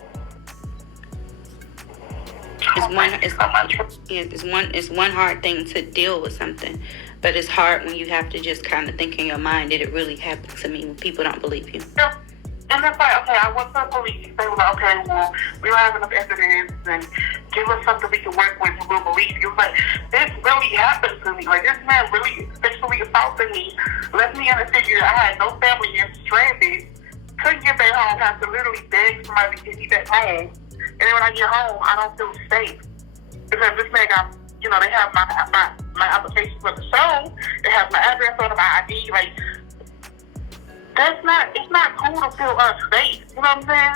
It's one hard thing to deal with something, but it's hard when you have to just kind of think in your mind, did it really happen to me, when people don't believe you? Yeah. And it's like, okay, I went to the police. They were like, okay, well, we don't have enough evidence, and give us something we can work with and we'll believe you. But this really happened to me. Like, this man really sexually assaulted me, left me in a figure. I had no family here, stranded, couldn't get back home, had to literally beg somebody to get me back home. And then when I get home, I don't feel safe. Because this man got, they have my application for the show, they have my address on my ID, like, it's not cool to feel unsafe. You know what I'm saying?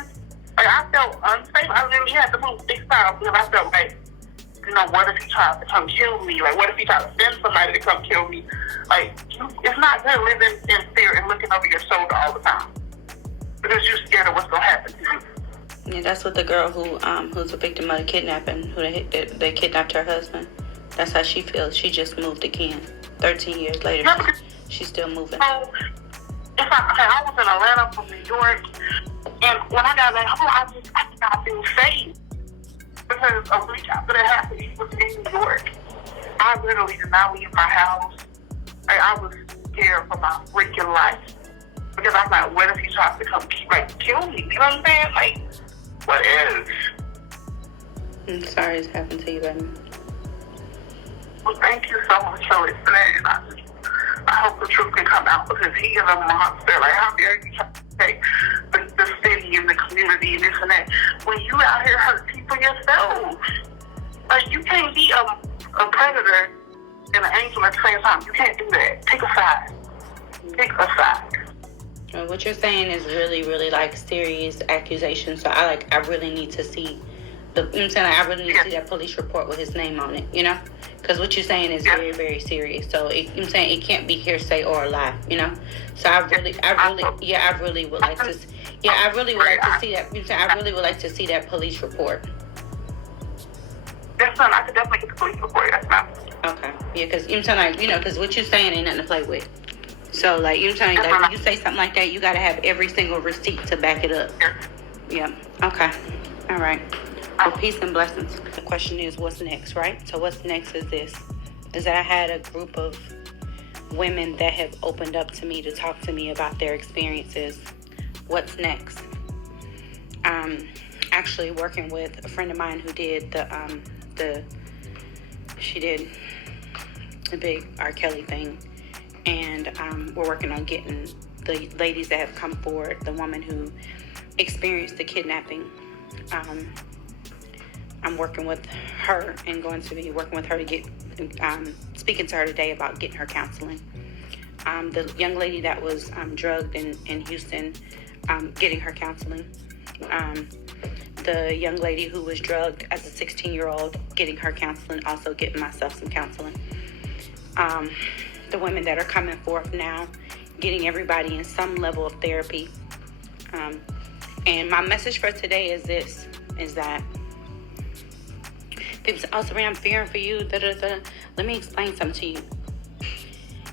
Like, I felt unsafe. I literally had to move 6 times because I felt like, what if he tries to come kill me? Like, what if he tries to send somebody to come kill me? Like, it's not good living in fear and looking over your shoulder all the time. Because you're scared of what's going to happen to you. Yeah, that's what the girl who's a victim of the kidnapping, who they kidnapped her husband. That's how she feels. She just moved again. 13 years later, she's still moving. So, I was in Atlanta from New York, and when I got back home, I did not feel safe. Because a week after that happened, he was in New York. I literally did not leave my house. Like, I was scared for my freaking life. Because I'm like, what if he tries to come, kill me? You know what I'm saying? Like, what if? I'm sorry it's happened to you, baby. Well, thank you so much for listening, and I hope the truth can come out, because he is a monster. Like, how dare you try to take the city and the community and this and that when you out here hurt people yourself? Like, you can't be a predator and an angel at the same time. You can't do that. Pick a side. Pick a side. Well, what you're saying is really, really like serious accusations. So I really need to see I really need to see that police report with his name on it, Because what you're saying is very, very serious. So I'm saying it can't be hearsay or a lie, So I really would like to see that. I really would like to see that police report. That's fine. I could definitely get the police report. That's fine. Okay. Yeah, because because what you're saying ain't nothing to play with. So like when you say something like that, you gotta have every single receipt to back it up. Yeah. Okay. All right. Well, peace and blessings. The question is, what's next, right? So what's next is this. Is that I had a group of women that have opened up to me to talk to me about their experiences. What's next? Actually working with a friend of mine who did the she did the big R. Kelly thing, and we're working on getting the ladies that have come forward, the woman who experienced the kidnapping. I'm working with her and going to be working with her to get, speaking to her today about getting her counseling. The young lady that was drugged in Houston, getting her counseling. The young lady who was drugged as a 16-year-old, getting her counseling, also getting myself some counseling. The women that are coming forth now, getting everybody in some level of therapy. And my message for today is this, is that people say, oh, Sabrina, I'm fearing for you, da-da-da. Let me explain something to you.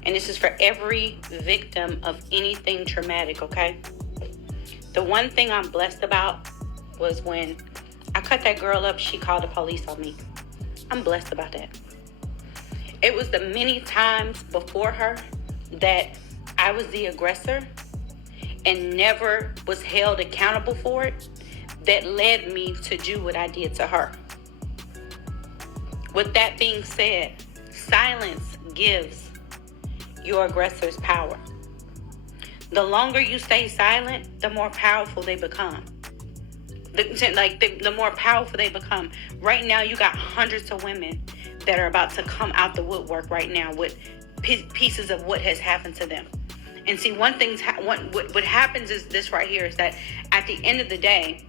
And this is for every victim of anything traumatic, okay? The one thing I'm blessed about was when I cut that girl up, she called the police on me. I'm blessed about that. It was the many times before her that I was the aggressor and never was held accountable for it that led me to do what I did to her. With that being said, silence gives your aggressors power. The longer you stay silent, the more powerful they become. The more powerful they become. Right now, you got hundreds of women that are about to come out the woodwork right now with pieces of what has happened to them. And see, what happens is this right here, is that at the end of the day,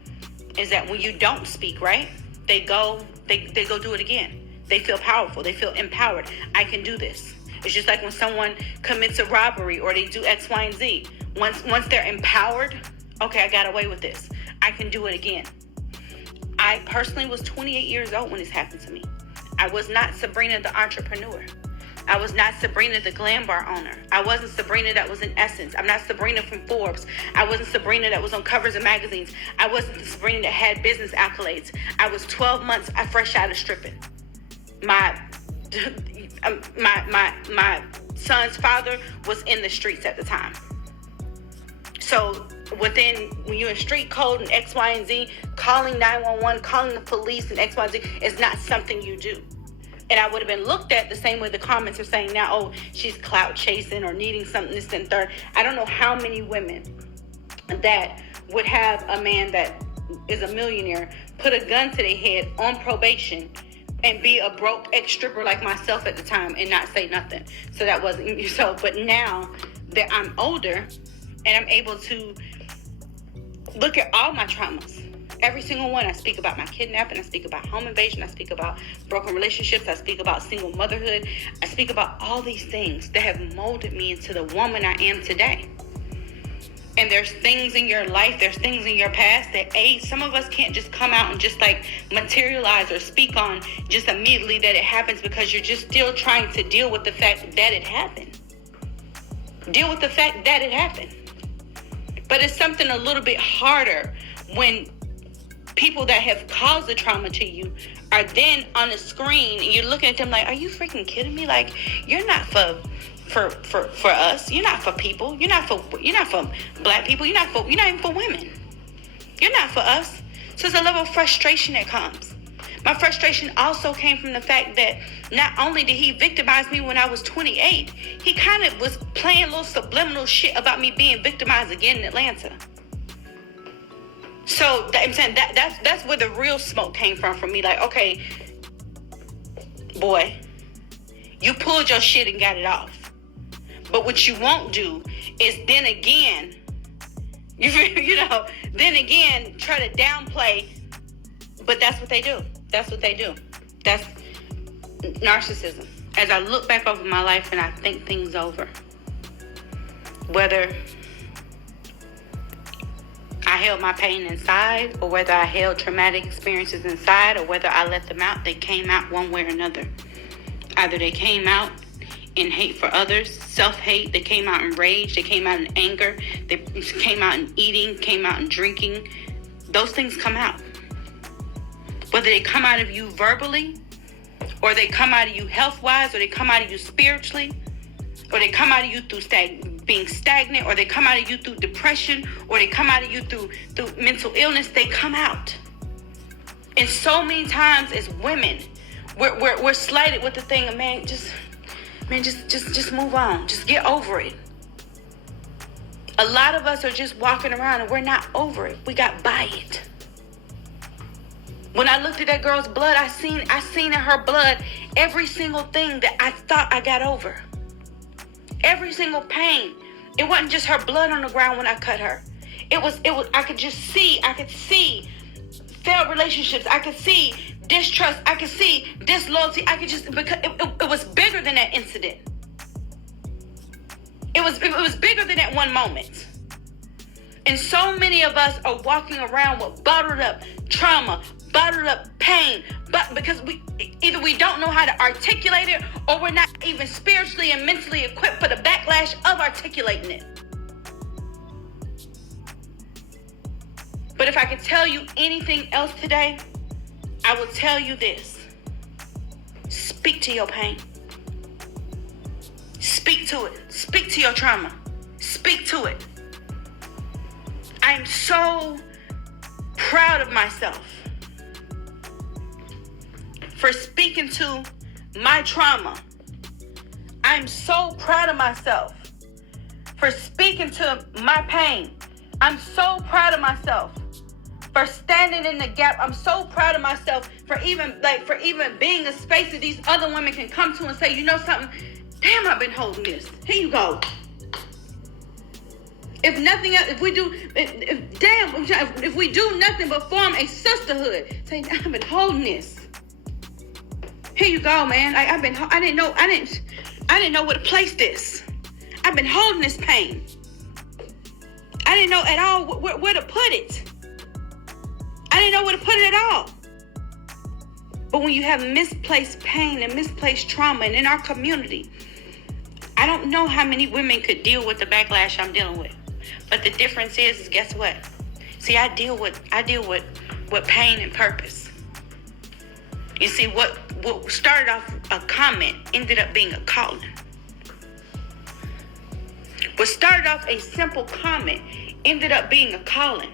is that when you don't speak, right, they go do it again. They feel powerful. They feel empowered. I can do this. It's just like when someone commits a robbery or they do X, Y, and Z. Once they're empowered, okay, I got away with this. I can do it again. I personally was 28 years old when this happened to me. I was not Sabrina the entrepreneur. I was not Sabrina the glam bar owner. I wasn't Sabrina that was in Essence. I'm not Sabrina from Forbes. I wasn't Sabrina that was on covers of magazines. I wasn't the Sabrina that had business accolades. I was 12 months fresh out of stripping. My son's father was in the streets at the time. So when you're in street code and X, Y, and Z, calling 911, calling the police and X, Y, and Z is not something you do. And I would have been looked at the same way the comments are saying now, oh, she's clout chasing or needing something, this and third. I don't know how many women that would have a man that is a millionaire put a gun to their head on probation and be a broke ex-stripper like myself at the time and not say nothing. So that wasn't so. But now that I'm older and I'm able to look at all my traumas, every single one. I speak about my kidnapping. I speak about home invasion. I speak about broken relationships. I speak about single motherhood. I speak about all these things that have molded me into the woman I am today. And there's things in your life, there's things in your past that some of us can't just come out and just like materialize or speak on just immediately that it happens, because you're just still trying to deal with the fact that it happened. Deal with the fact that it happened. But it's something a little bit harder when people that have caused the trauma to you are then on the screen and you're looking at them like, are you freaking kidding me? Like, you're not for us. You're not for people. You're not for black people. You're not even for women. You're not for us. So there's a level of frustration that comes. My frustration also came from the fact that not only did he victimize me when I was 28, he kind of was playing a little subliminal shit about me being victimized again in Atlanta. So I'm saying that's where the real smoke came from for me. Like, okay, boy, you pulled your shit and got it off. But what you won't do is then again, then again try to downplay. But that's what they do. That's what they do. That's narcissism. As I look back over my life and I think things over, whether I held my pain inside, or whether I held traumatic experiences inside, or whether I let them out, they came out one way or another. Either they came out in hate for others, self-hate, they came out in rage, they came out in anger, they came out in eating, came out in drinking. Those things come out. Whether they come out of you verbally, or they come out of you health-wise, or they come out of you spiritually, or they come out of you through being stagnant, or they come out of you through depression, or they come out of you through mental illness, they come out. And so many times as women, We're slated with the thing of, man, just move on. Just get over it. A lot of us are just walking around and we're not over it. We got by it. When I looked at that girl's blood, I seen in her blood every single thing that I thought I got over. Every single pain. It wasn't just her blood on the ground when I cut her. It was I could see failed relationships. I could see distrust. I could see disloyalty. Because it was bigger than that incident. It was bigger than that one moment. And so many of us are walking around with bottled up trauma, bottled up pain, but because we don't know how to articulate it, or we're not even spiritually and mentally equipped for the backlash of articulating it. But if I could tell you anything else today, I will tell you this. Speak to your pain. Speak to it. Speak to your trauma. Speak to it. I am so proud of myself for speaking to my trauma. I'm so proud of myself for speaking to my pain. I'm so proud of myself for standing in the gap. I'm so proud of myself for even being a space that these other women can come to and say, you know something? Damn, I've been holding this. Here you go. If nothing else, if we do nothing but form a sisterhood, say, I've been holding this. Here you go, man. I didn't know where to place this. I've been holding this pain. I didn't know at all where to put it. I didn't know where to put it at all. But when you have misplaced pain and misplaced trauma, and in our community, I don't know how many women could deal with the backlash I'm dealing with. But the difference is guess what? See, I deal with pain and purpose. You see, what started off a comment ended up being a calling. What started off a simple comment ended up being a calling.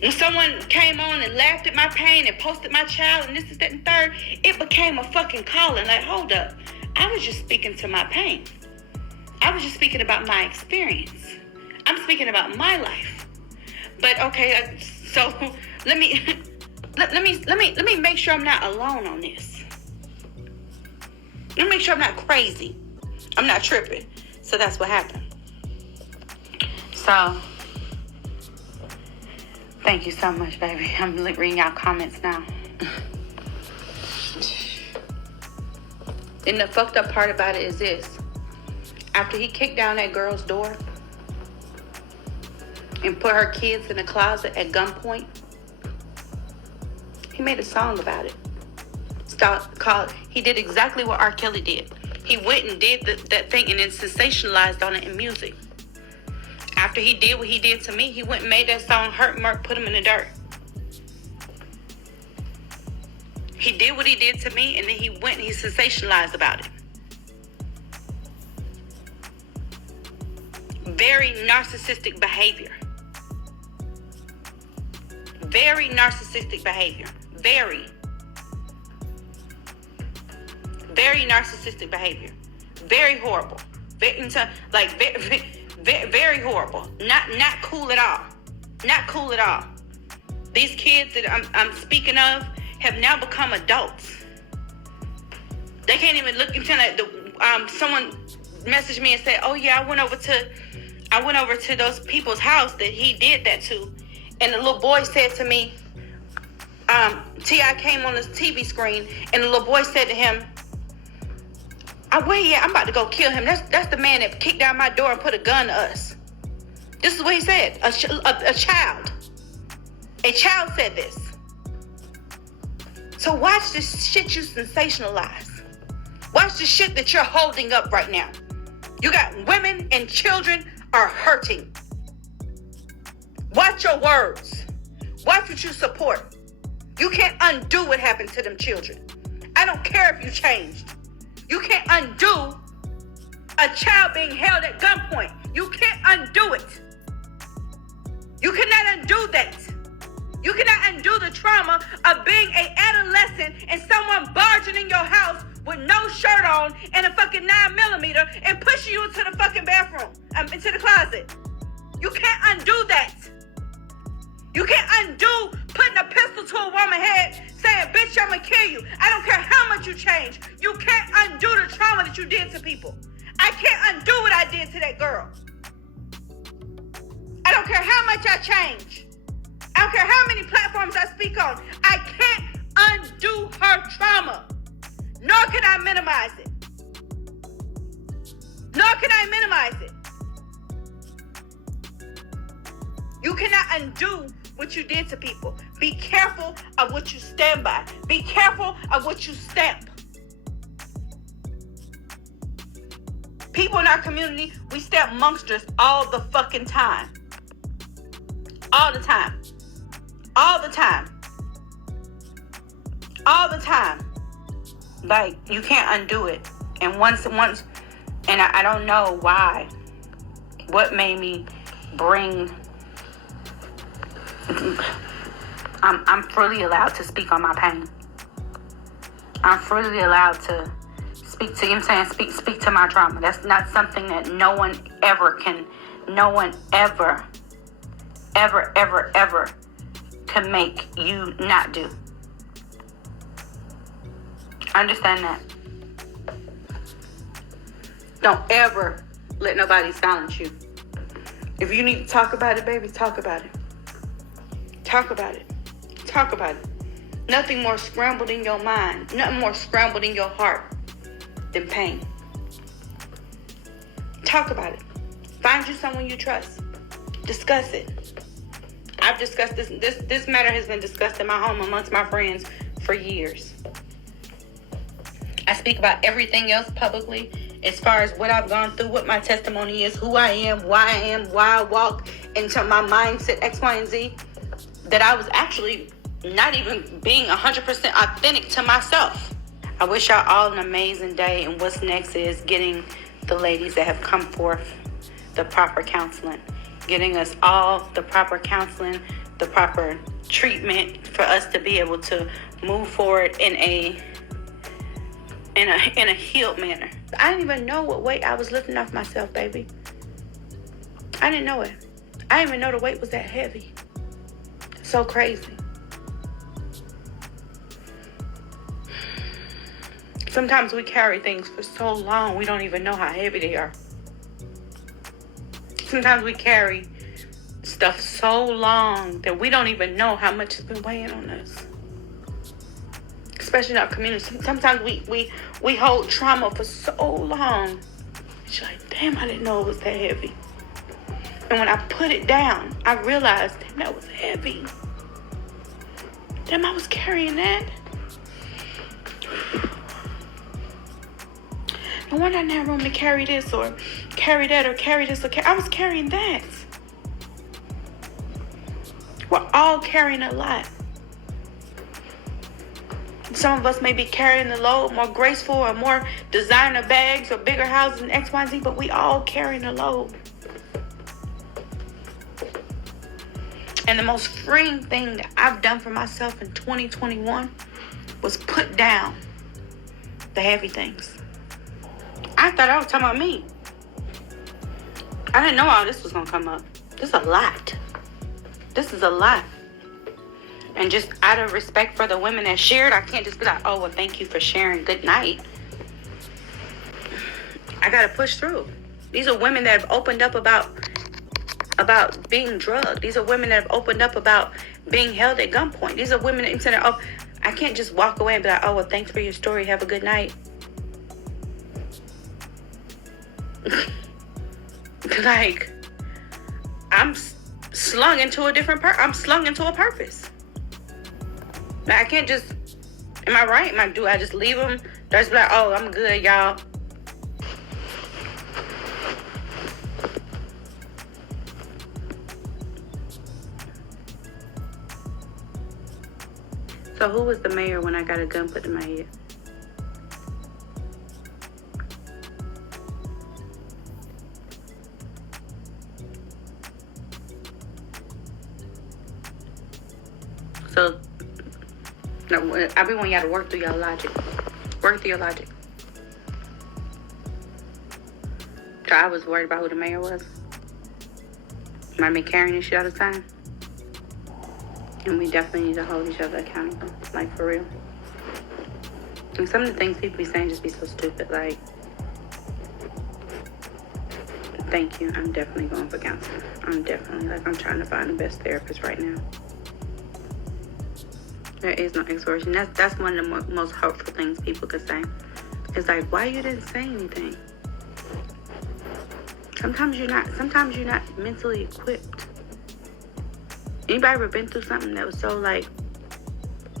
When someone came on and laughed at my pain and posted my child and this, that, and third, it became a fucking calling. Like, hold up. I was just speaking to my pain. I was just speaking about my experience. I'm speaking about my life. But okay, so let me make sure I'm not alone on this. Let me make sure I'm not crazy. I'm not tripping. So that's what happened. So thank you so much, baby. I'm reading y'all comments now. And the fucked up part about it is this. After he kicked down that girl's door and put her kids in the closet at gunpoint, he made a song about it. He did exactly what R. Kelly did. He went and did that thing and then sensationalized on it in music. After he did what he did to me, he went and made that song Hurt Mark, put him in the dirt. He did what he did to me, and then he went and he sensationalized about it. Very narcissistic behavior. Very narcissistic behavior. Very narcissistic behavior. Very horrible. Very horrible. Not cool at all. Not cool at all. These kids that I'm speaking of have now become adults. They can't even look into someone messaged me and said, "Oh yeah, I went over to those people's house that he did that to," and the little boy said to me, T.I came on the TV screen, and the little boy said to him, "Where he at? I'm about to go kill him. That's the man that kicked down my door and put a gun to us." This is what he said. A child said this. So watch this shit you sensationalize. Watch the shit that you're holding up right now. You got women and children are hurting. Watch your words. Watch what you support. You can't undo what happened to them children. I don't care if you changed. You can't undo a child being held at gunpoint. You can't undo it. You cannot undo that. You cannot undo the trauma of being an adolescent and someone barging in your house with no shirt on and a fucking 9mm and pushing you into the fucking bathroom, into the closet. You can't undo that. You can't undo putting a pistol to a woman's head saying, bitch, I'm gonna kill you. I don't care how much you change. You can't undo the trauma that you did to people. I can't undo what I did to that girl. I don't care how much I change. I don't care how many platforms I speak on. I can't undo her trauma. Nor can I minimize it. Nor can I minimize it. You cannot undo what you did to people. Be careful of what you stand by. Be careful of what you stamp. People in our community, we stamp monsters all the fucking time. All the time. All the time. All the time. Like, you can't undo it. And once, and I don't know why. What made me bring... I'm freely allowed to speak on my pain. I'm freely allowed to speak to, you know what I'm saying, speak to my trauma. That's not something that no one ever can make you not do. Understand that. Don't ever let nobody silence you. If you need to talk about it, baby, talk about it. Talk about it. Talk about it. Nothing more scrambled in your mind, nothing more scrambled in your heart than pain. Talk about it. Find you someone you trust. Discuss it. I've discussed this. This matter has been discussed in my home amongst my friends for years. I speak about everything else publicly as far as what I've gone through, what my testimony is, who I am, why I walk into my mindset X, Y, and Z. That I was actually not even being 100% authentic to myself. I wish y'all all an amazing day, and what's next is getting the ladies that have come forth the proper counseling, getting us all the proper counseling, the proper treatment for us to be able to move forward in a healed manner. I didn't even know what weight I was lifting off myself, baby. I didn't know it. I didn't even know the weight was that heavy. So crazy. Sometimes we carry things for so long we don't even know how heavy they are. Sometimes we carry stuff so long that we don't even know how much has been weighing on us. Especially in our community. Sometimes we hold trauma for so long. It's like, damn, I didn't know it was that heavy. And when I put it down, I realized, damn, that was heavy. Damn, I was carrying that. No wonder I didn't have room to carry this or carry that or carry this or I was carrying that. We're all carrying a lot. Some of us may be carrying the load more graceful or more designer bags or bigger houses and X, Y, and Z, but we all carrying the load. And the most freeing thing that I've done for myself in 2021 was put down the heavy things. I thought I was talking about me. I didn't know all this was going to come up. This is a lot. This is a lot. And just out of respect for the women that shared, I can't just be like, oh, well, thank you for sharing. Good night. I got to push through. These are women that have opened up about being drugged. These are women that have opened up about being held at gunpoint. These are women that said, oh, I can't just walk away and be like, oh, well, thanks for your story. Have a good night. Like, I'm slung into a different I'm slung into a purpose. Like, I can't just, am I right? Do I just leave them? Do I just be like, oh, I'm good, y'all? So who was the mayor when I got a gun put in my head? So, no, I be wanting y'all to work through your logic. Work through your logic. So I was worried about who the mayor was. Might be carrying this shit all the time. And we definitely need to hold each other accountable. Like, for real. And some of the things people be saying just be so stupid. Like, thank you. I'm definitely going for counseling. I'm trying to find the best therapist right now. There is no extortion. That's one of the most hurtful things people could say. It's like, why you didn't say anything? Sometimes you're not mentally equipped. Anybody ever been through something that was so like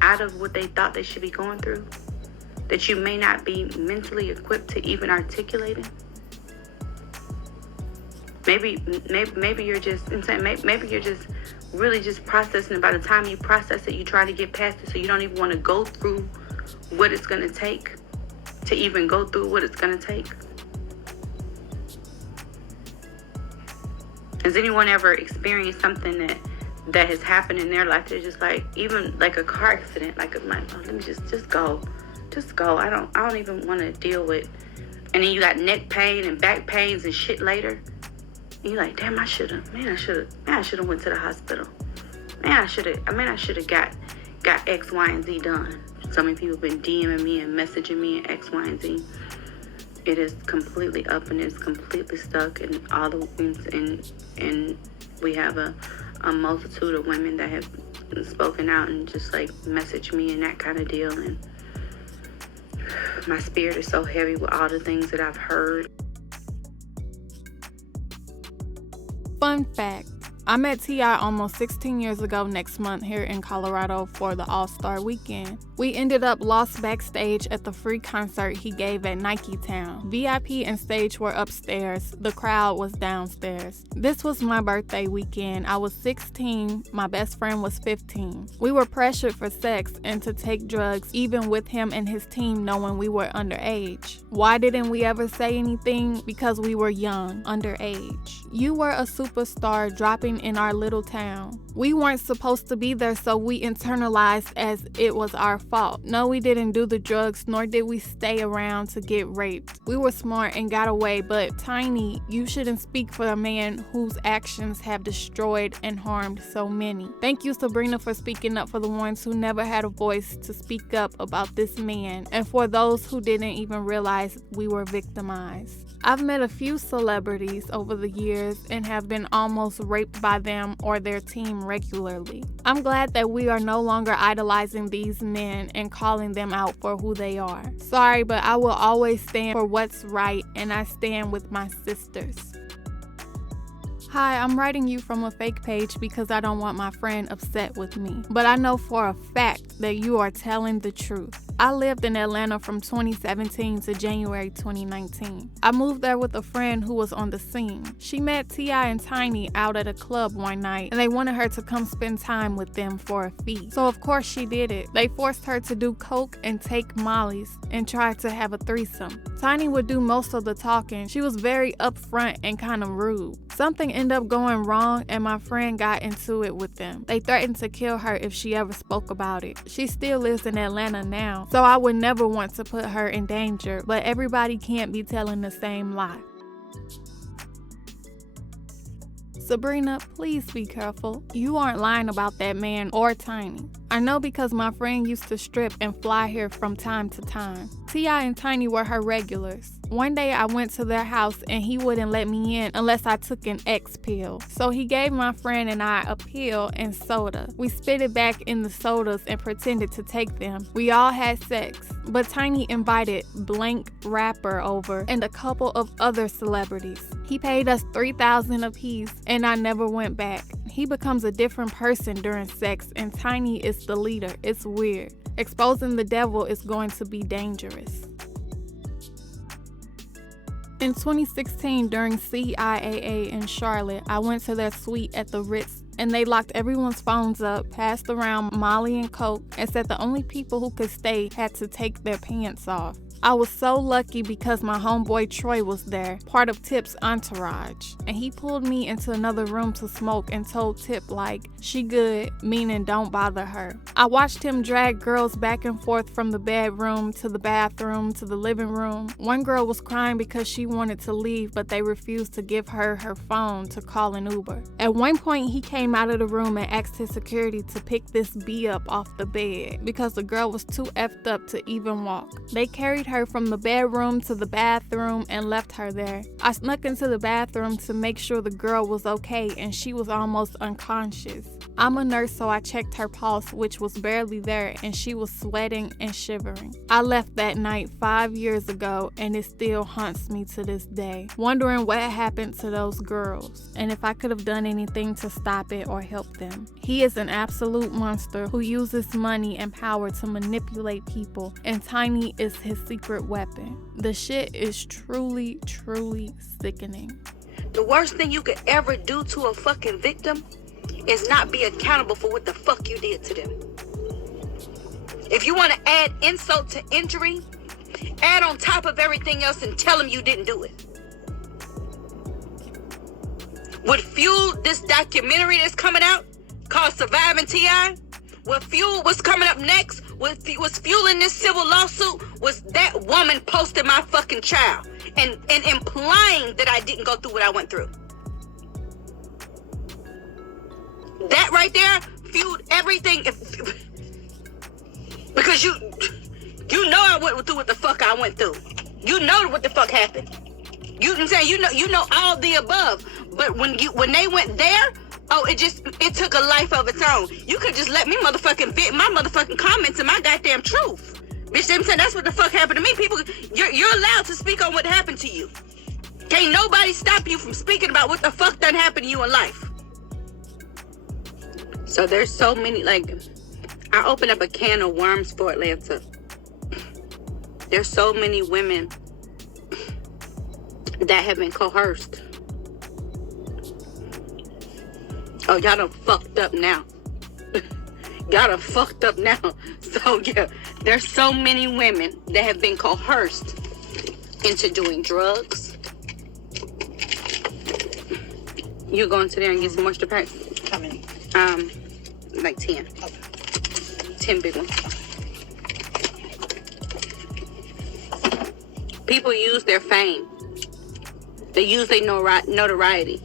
out of what they thought they should be going through that you may not be mentally equipped to even articulate it? Maybe you're just insane. Maybe you're just really just processing it. By the time you process it, you try to get past it, so you don't even want to go through what it's going to take to even go through what it's going to take. Has anyone ever experienced something that has happened in their life? They're just like, even like a car accident, like let me just go. I don't even want to deal with. And then you got neck pain and back pains and shit later. And you're like, damn, I should have went to the hospital. I should have got X, Y, and Z done. So many people have been DMing me and messaging me and X, Y, and Z. It is completely up and it's completely stuck in all the wounds, and we have a multitude of women that have spoken out and just like messaged me and that kind of deal. And my spirit is so heavy with all the things that I've heard. Fun fact, I met T.I almost 16 years ago next month here in Colorado for the All-Star Weekend. We ended up lost backstage at the free concert he gave at Nike Town. VIP and stage were upstairs. The crowd was downstairs. This was my birthday weekend. I was 16. My best friend was 15. We were pressured for sex and to take drugs, even with him and his team knowing we were underage. Why didn't we ever say anything? Because we were young, underage. You were a superstar dropping in our little town. We weren't supposed to be there, so we internalized as it was our fault. No, we didn't do the drugs, nor did we stay around to get raped. We were smart and got away, but Tiny, you shouldn't speak for a man whose actions have destroyed and harmed so many. Thank you, Sabrina, for speaking up for the ones who never had a voice to speak up about this man, and for those who didn't even realize we were victimized. I've met a few celebrities over the years and have been almost raped by them or their team regularly. I'm glad that we are no longer idolizing these men and calling them out for who they are. Sorry, but I will always stand for what's right, and I stand with my sisters. Hi, I'm writing you from a fake page because I don't want my friend upset with me. But I know for a fact that you are telling the truth. I lived in Atlanta from 2017 to January 2019. I moved there with a friend who was on the scene. She met T.I and Tiny out at a club one night, and they wanted her to come spend time with them for a fee. So of course she did it. They forced her to do coke and take mollies and tried to have a threesome. Tiny would do most of the talking. She was very upfront and kind of rude. Something ended up going wrong, and my friend got into it with them. They threatened to kill her if she ever spoke about it. She still lives in Atlanta now, so I would never want to put her in danger, but everybody can't be telling the same lie. Sabrina, please be careful. You aren't lying about that man or Tiny. I know because my friend used to strip and fly here from time to time. T.I and Tiny were her regulars. One day I went to their house and he wouldn't let me in unless I took an X pill. So he gave my friend and I a pill and soda. We spit it back in the sodas and pretended to take them. We all had sex, but Tiny invited Blank Rapper over and a couple of other celebrities. He paid us $3,000 apiece and I never went back. He becomes a different person during sex and Tiny is the leader. It's weird. Exposing the devil is going to be dangerous. In 2016, during CIAA in Charlotte, I went to their suite at the Ritz and they locked everyone's phones up, passed around Molly and Coke, and said the only people who could stay had to take their pants off. I was so lucky because my homeboy Troy was there, part of Tip's entourage, and he pulled me into another room to smoke and told Tip like, she good, meaning don't bother her. I watched him drag girls back and forth from the bedroom to the bathroom to the living room. One girl was crying because she wanted to leave, but they refused to give her her phone to call an Uber. At one point, he came out of the room and asked his security to pick this B up off the bed because the girl was too effed up to even walk. They carried her from the bedroom to the bathroom and left her there. I snuck into the bathroom to make sure the girl was okay, and she was almost unconscious. I'm a nurse, so I checked her pulse, which was barely there, and she was sweating and shivering. I left that night 5 years ago, and it still haunts me to this day, wondering what happened to those girls, and if I could have done anything to stop it or help them. He is an absolute monster who uses money and power to manipulate people, and Tiny is his secret weapon. The shit is truly, truly sickening. The worst thing you could ever do to a fucking victim is not be accountable for what the fuck you did to them. If you want to add insult to injury, add on top of everything else and tell them you didn't do it. What fueled this documentary that's coming out called Surviving T.I, what fueled what's coming up next, what's fueling this civil lawsuit was that woman posting my fucking child and implying that I didn't go through what I went through. That right there fueled everything. Because you know I went through what the fuck I went through. You know what the fuck happened. You know all the above. But when they went there, it took a life of its own. You could just let me motherfucking fit my motherfucking comments and my goddamn truth. Bitch, I'm saying that's what the fuck happened to me. People, you're allowed to speak on what happened to you. Can't nobody stop you from speaking about what the fuck done happened to you in life. So there's so many, like, I opened up a can of worms for Atlanta. There's so many women that have been coerced. Oh, y'all done fucked up now. Y'all done fucked up now. So, yeah, there's so many women that have been coerced into doing drugs. You go into there and get some moisture packs? How many? Like 10. Okay. 10 big ones. People use their fame. They use their notoriety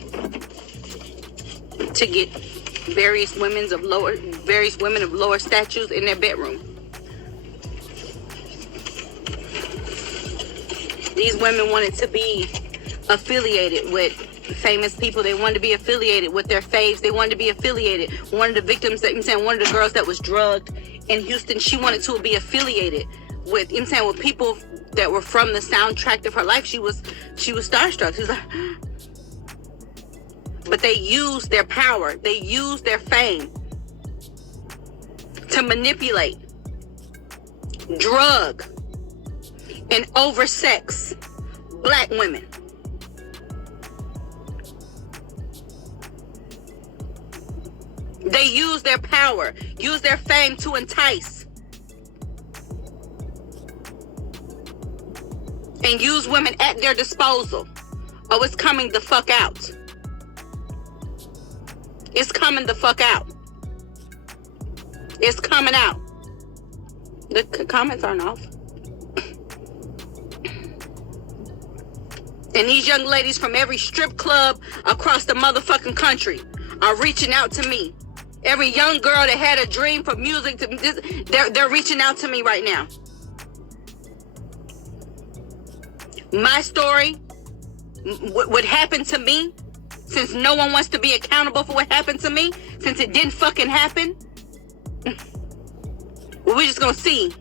to get various women of lower statues in their bedroom. These women wanted to be affiliated with famous people. They wanted to be affiliated with their faves. They wanted to be affiliated. One of the victims, one of the girls that was drugged in Houston, she wanted to be affiliated with, with people that were from the soundtrack of her life. She was starstruck. She was like, but they used their power. They used their fame to manipulate, drug, and oversex black women. They use their power, use their fame to entice, and use women at their disposal. Oh, it's coming the fuck out. It's coming the fuck out. It's coming out. The comments aren't off. And these young ladies from every strip club across the motherfucking country are reaching out to me. Every young girl that had a dream for music, they're reaching out to me right now. My story, what happened to me, since no one wants to be accountable for what happened to me, since it didn't fucking happen, well, we're just gonna see.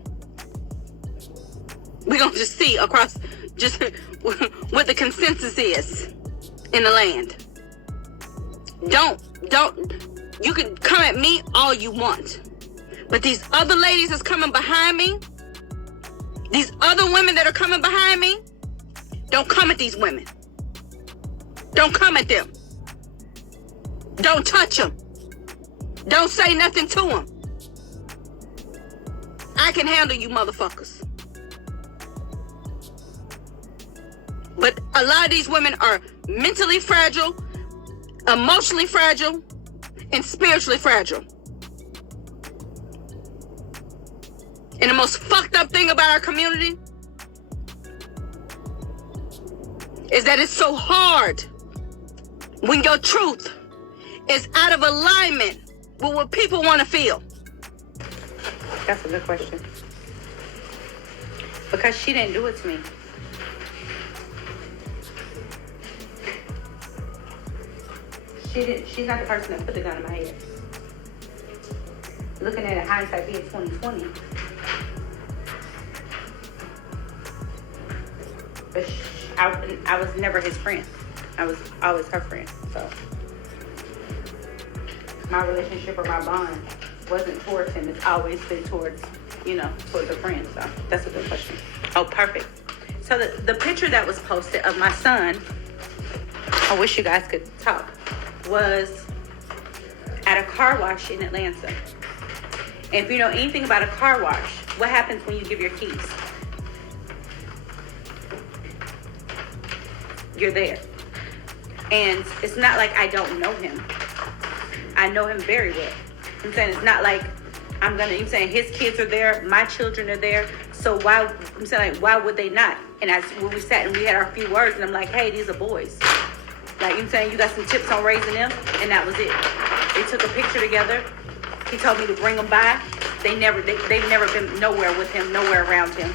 We're gonna just see across just what the consensus is in the land. Don't. You can come at me all you want. But these other ladies that's coming behind me, these other women that are coming behind me, don't come at these women. Don't come at them. Don't touch them. Don't say nothing to them. I can handle you motherfuckers. But a lot of these women are mentally fragile, emotionally fragile, and spiritually fragile. And the most fucked up thing about our community is that it's so hard when your truth is out of alignment with what people want to feel. That's a good question. Because she didn't do it to me. She's not the person that put the gun in my head. Looking at it, hindsight being 2020. But I was never his friend. I was always her friend. So my relationship or my bond wasn't towards him. It's always been towards a friend. So that's a good question. Oh, perfect. So the picture that was posted of my son, I wish you guys could talk, was at a car wash in Atlanta. And if you know anything about a car wash, what happens when you give your keys? You're there. And it's not like I don't know him. I know him very well. I'm saying it's not like I'm saying his kids are there, my children are there. So why would they not? And when we sat and we had our few words, and I'm like, hey, these are boys. Like, I'm saying, you got some tips on raising them, and that was it. They took a picture together. He told me to bring them by. They've never been nowhere with him, nowhere around him.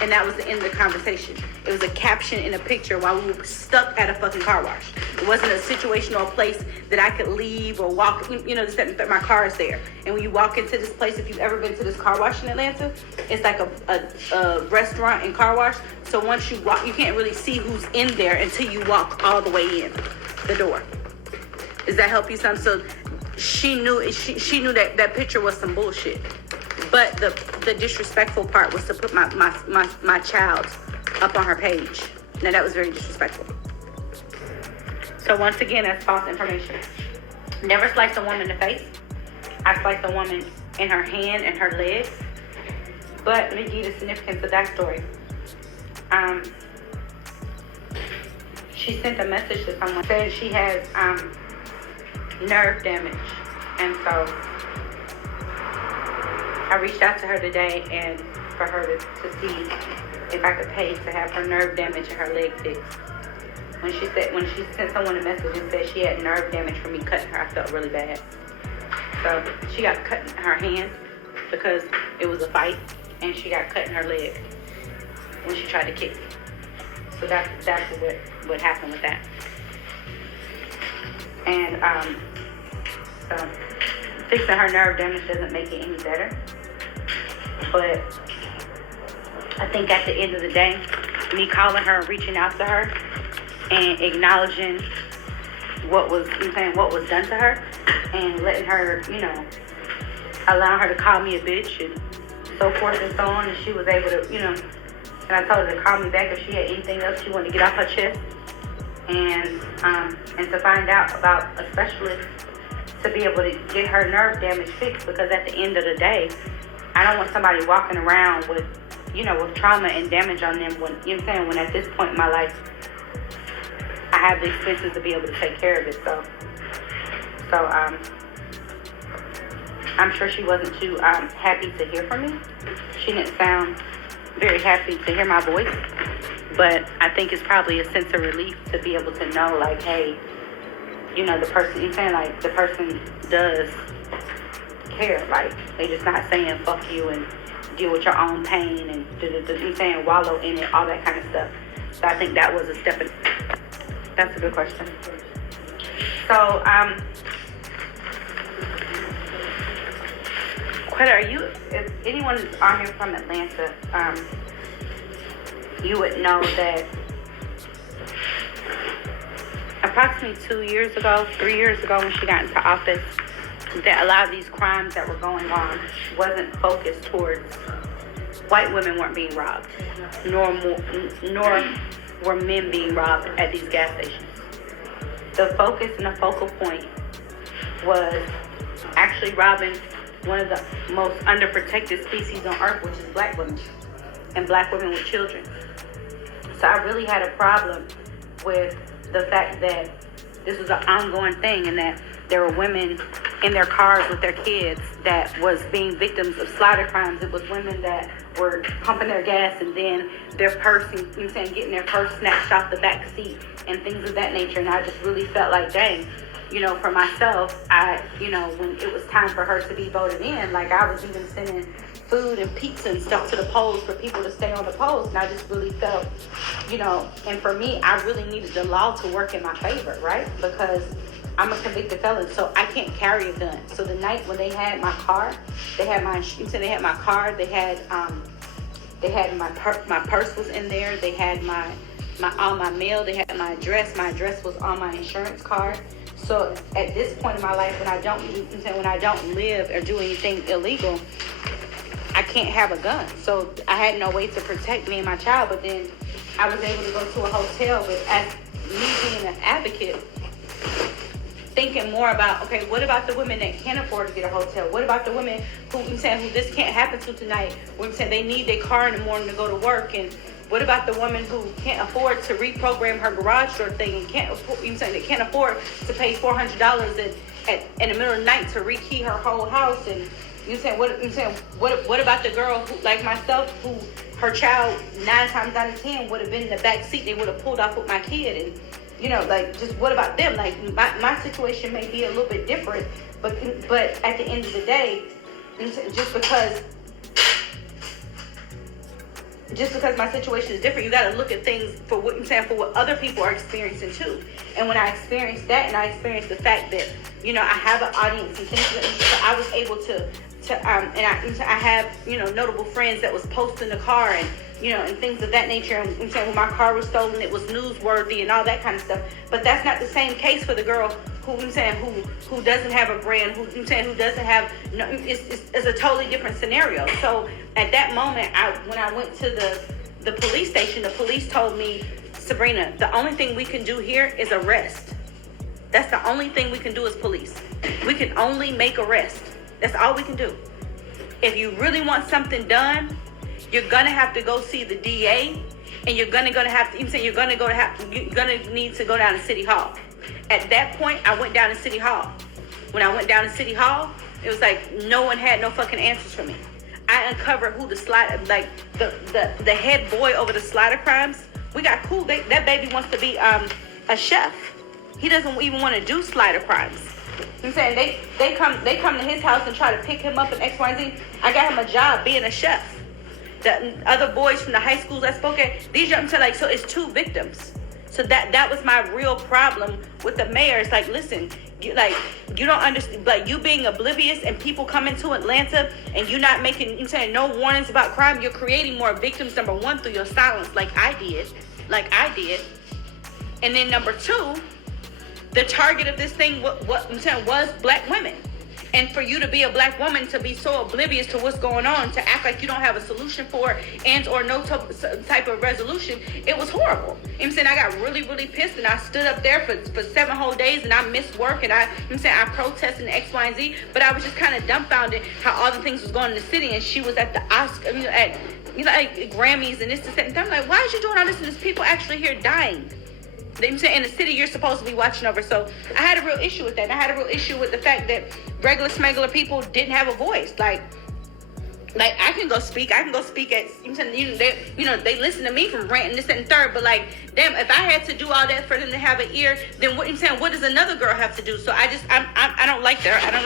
And that was the end of the conversation. It was a caption in a picture while we were stuck at a fucking car wash. It wasn't a situation or a place that I could leave or walk, that my car is there. And when you walk into this place, if you've ever been to this car wash in Atlanta, it's like a restaurant and car wash. So once you walk, you can't really see who's in there until you walk all the way in the door. Does that help you some? So she knew that picture was some bullshit. But the disrespectful part was to put my child up on her page. Now that was very disrespectful. So once again, that's false information. Never slice a woman in the face. I sliced a woman in her hand and her legs. But let me give you the significance of that story. She sent a message to someone saying she has nerve damage. And so I reached out to her today and for her to see if I could pay to have her nerve damage and her leg fixed. When she sent someone a message and said she had nerve damage from me cutting her, I felt really bad. So she got cut in her hand because it was a fight, and she got cut in her leg when she tried to kick me. So that's what happened with that. And so fixing her nerve damage doesn't make it any better. But I think at the end of the day, me calling her and reaching out to her and acknowledging what was done to her and letting her, allowing her to call me a bitch and so forth and so on, and she was able to, and I told her to call me back if she had anything else she wanted to get off her chest, and to find out about a specialist to be able to get her nerve damage fixed, because at the end of the day, I don't want somebody walking around with trauma and damage on them when at this point in my life, I have the expenses to be able to take care of it. So I'm sure she wasn't too happy to hear from me. She didn't sound very happy to hear my voice, but I think it's probably a sense of relief to be able to know, like, hey, the person does care. Like, they just not saying fuck you and deal with your own pain and wallow in it, all that kind of stuff. So I think that was a step in. That's a good question. So, Quetta, if anyone is on here from Atlanta, you would know that approximately 3 years ago, when she got into office, that a lot of these crimes that were going on wasn't focused towards white women weren't being robbed, nor were men being robbed at these gas stations. The focus and the focal point was actually robbing one of the most underprotected species on earth, which is black women, and black women with children. So I really had a problem with the fact that this was an ongoing thing and that there were women in their cars with their kids that was being victims of slaughter crimes. It was women that were pumping their gas and then their purse, getting their purse snatched off the back seat and things of that nature. And I just really felt like, dang, for myself, when it was time for her to be voted in, like I was even sending food and pizza and stuff to the polls for people to stay on the polls. And I just really felt, and for me, I really needed the law to work in my favor, right? Because I'm a convicted felon, so I can't carry a gun. So the night when they had my car, they had my car, they had my purse was in there, they had my all my mail, they had my address was on my insurance card. So at this point in my life, when I don't live or do anything illegal, I can't have a gun. So I had no way to protect me and my child. But then I was able to go to a hotel. But as me being an advocate, thinking more about, okay, what about the women that can't afford to get a hotel? What about the women who this can't happen to tonight? When they need their car in the morning to go to work? And what about the woman who can't afford to reprogram her garage door thing and can't afford to pay $400 in the middle of the night to rekey her whole house? And what about the girl who, like myself, who her child 9 times out of 10 would have been in the back seat, they would have pulled off with my kid, and just what about them? Like my situation may be a little bit different, but at the end of the day, just because my situation is different, you got to look at things for what other people are experiencing too. And when I experienced that, and I experienced the fact that I have an audience and things like that, so I was able to I have notable friends that was posting the car and and things of that nature. And when my car was stolen, it was newsworthy and all that kind of stuff. But that's not the same case for the girl who doesn't have a brand, who doesn't have it's a totally different scenario. So at that moment, when I went to the police station, the police told me, Sabrina, the only thing we can do here is arrest. That's the only thing we can do as police. We can only make arrest. That's all we can do. If you really want something done, you're gonna have to go see the DA, and you're gonna need to go down to City Hall. At that point, I went down to City Hall. When I went down to City Hall, it was like no one had no fucking answers for me. I uncovered who the head boy over the slaughter crimes. We got cool. That baby wants to be a chef. He doesn't even want to do slaughter crimes. I'm saying they come to his house and try to pick him up in X, Y, and Z. I got him a job being a chef. The other boys from the high schools I spoke at, these young men, so it's 2 victims. So that was my real problem with the mayor. It's like, listen, you don't understand, like you being oblivious and people coming to Atlanta and you not making, no warnings about crime. You're creating more victims, number 1, through your silence, like I did. And then number 2, the target of this thing was black women. And for you to be a black woman, to be so oblivious to what's going on, to act like you don't have a solution for it and or no type of resolution, it was horrible. I got really, really pissed, and I stood up there for 7 whole days, and I missed work, and I protested X, Y, and Z, but I was just kind of dumbfounded how all the things was going in the city, and she was at the Oscar, at Grammys and this, and I'm like, why is you doing all this? And there's people actually here dying. In the city you're supposed to be watching over. So I had a real issue with that. And I had a real issue with the fact that regular smuggler people didn't have a voice. Like I can go speak at, they listen to me from ranting this and third, but damn, if I had to do all that for them to have an ear, then what does another girl have to do? So I don't like that. I don't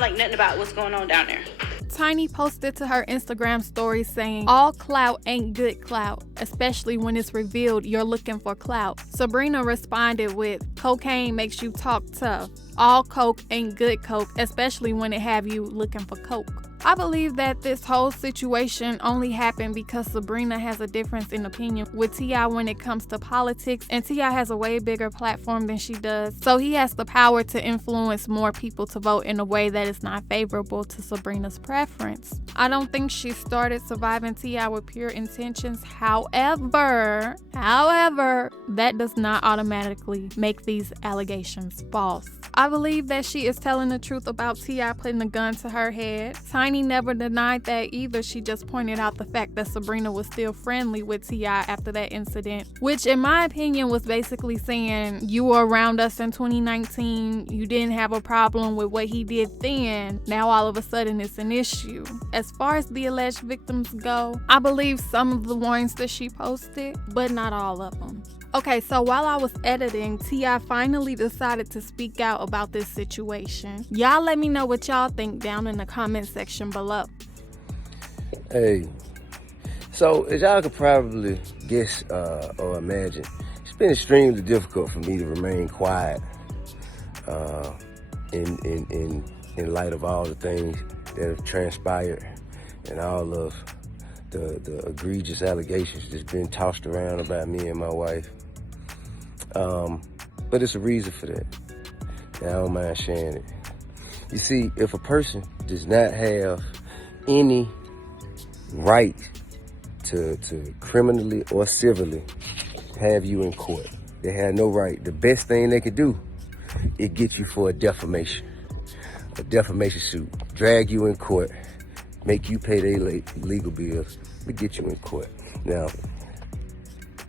like nothing about what's going on down there. Tiny posted to her Instagram story saying, all clout ain't good clout, especially when it's revealed you're looking for clout. Sabrina responded with, cocaine makes you talk tough. All coke ain't good coke, especially when it have you looking for coke. I believe that this whole situation only happened because Sabrina has a difference in opinion with T.I when it comes to politics, and T.I has a way bigger platform than she does, so he has the power to influence more people to vote in a way that is not favorable to Sabrina's preference. I don't think she started surviving T.I with pure intentions. However, that does not automatically make these allegations false. I believe that she is telling the truth about T.I putting a gun to her head. Tiny never denied that either. She just pointed out the fact that Sabrina was still friendly with T.I after that incident, which in my opinion was basically saying, you were around us in 2019, you didn't have a problem with what he did then, now all of a sudden it's an issue. As far as the alleged victims go, I believe some of the warnings that she posted, but not all of them. Okay, so while I was editing, T.I finally decided to speak out about this situation. Y'all let me know what y'all think down in the comment section below. Hey, so as y'all could probably guess or imagine, it's been extremely difficult for me to remain quiet in light of all the things that have transpired and all of the egregious allegations that's been tossed around about me and my wife. But it's a reason for that. And I don't mind sharing it. You see, if a person does not have any right to criminally or civilly have you in court, they have no right. The best thing they could do is get you for a defamation suit, drag you in court, make you pay their legal bills, to get you in court. Now,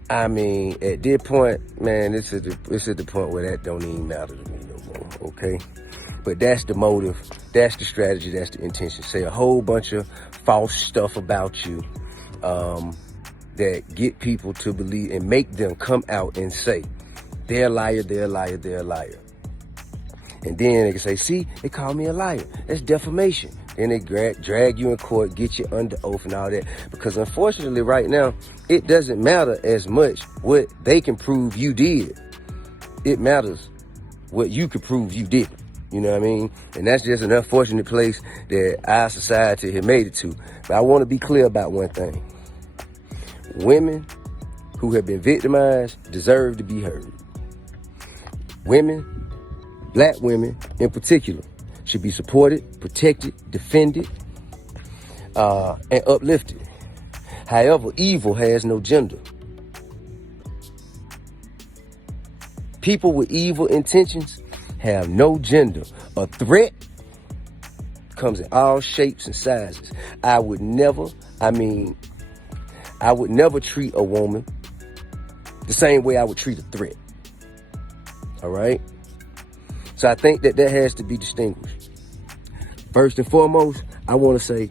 I mean, at this point, man, it's at the point where that don't even matter to me no more, okay? But that's the motive, that's the strategy, that's the intention. Say a whole bunch of false stuff about you that get people to believe and make them come out and say, they're a liar, they're a liar, they're a liar. And then they can say, see, they call me a liar. That's defamation. Then they drag you in court, get you under oath and all that. Because unfortunately right now, it doesn't matter as much what they can prove you did. It matters what you can prove you didn't. You know what I mean? And that's just an unfortunate place that our society has made it to. But I want to be clear about one thing. Women who have been victimized deserve to be heard. Women, black women in particular, should be supported, protected, defended, and uplifted. However, evil has no gender. People with evil intentions have no gender. A threat comes in all shapes and sizes. I would never treat a woman the same way I would treat a threat. All right? So I think that has to be distinguished. First and foremost, I want to say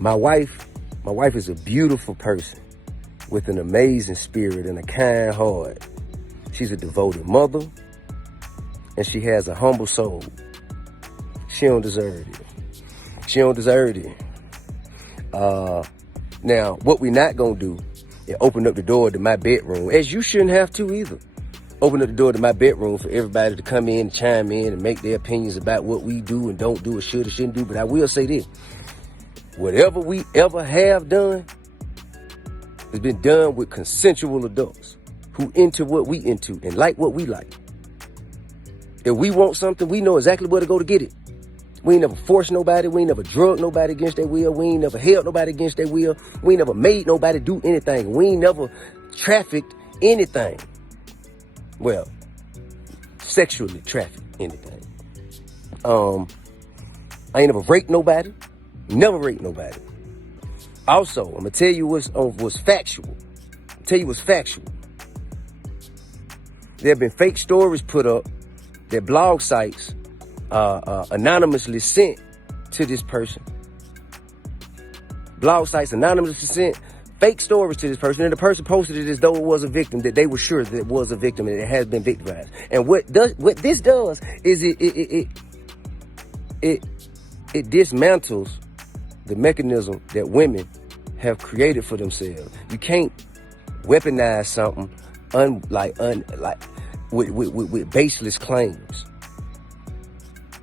my wife is a beautiful person with an amazing spirit and a kind heart. She's a devoted mother and she has a humble soul. She don't deserve it. She don't deserve it. Now, what we're not going to do is open up the door to my bedroom, as you shouldn't have to either. Open up the door to my bedroom for everybody to come in and chime in and make their opinions about what we do and don't do or should or shouldn't do. But I will say this. Whatever we ever have done has been done with consensual adults who into what we into and like what we like. If we want something, we know exactly where to go to get it. We ain't never forced nobody. We ain't never drugged nobody against their will. We ain't never held nobody against their will. We ain't never made nobody do anything. We ain't never trafficked anything. Well, sexually trafficked anything. I ain't never raped nobody. Never raped nobody. Also, I'm gonna tell you what's factual. There have been fake stories put up that blog sites anonymously sent to this person. Blog sites anonymously sent fake stories to this person, and the person posted it as though it was a victim, that they were sure that it was a victim and it has been victimized. And what this does is it dismantles the mechanism that women have created for themselves. You can't weaponize something with baseless claims.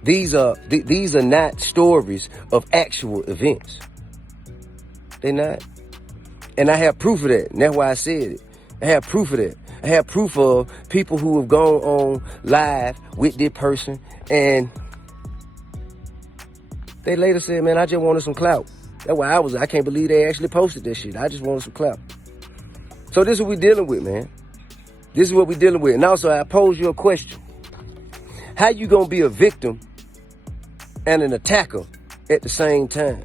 These are not stories of actual events. They're not. And I have proof of that. And that's why I said it. I have proof of that. I have proof of people who have gone on live with this person and they later said, man, I just wanted some clout. That's why I can't believe they actually posted this shit. I just wanted some clout. So this is what we're dealing with, man. This is what we're dealing with. And also, I pose you a question. How you gonna be a victim and an attacker at the same time?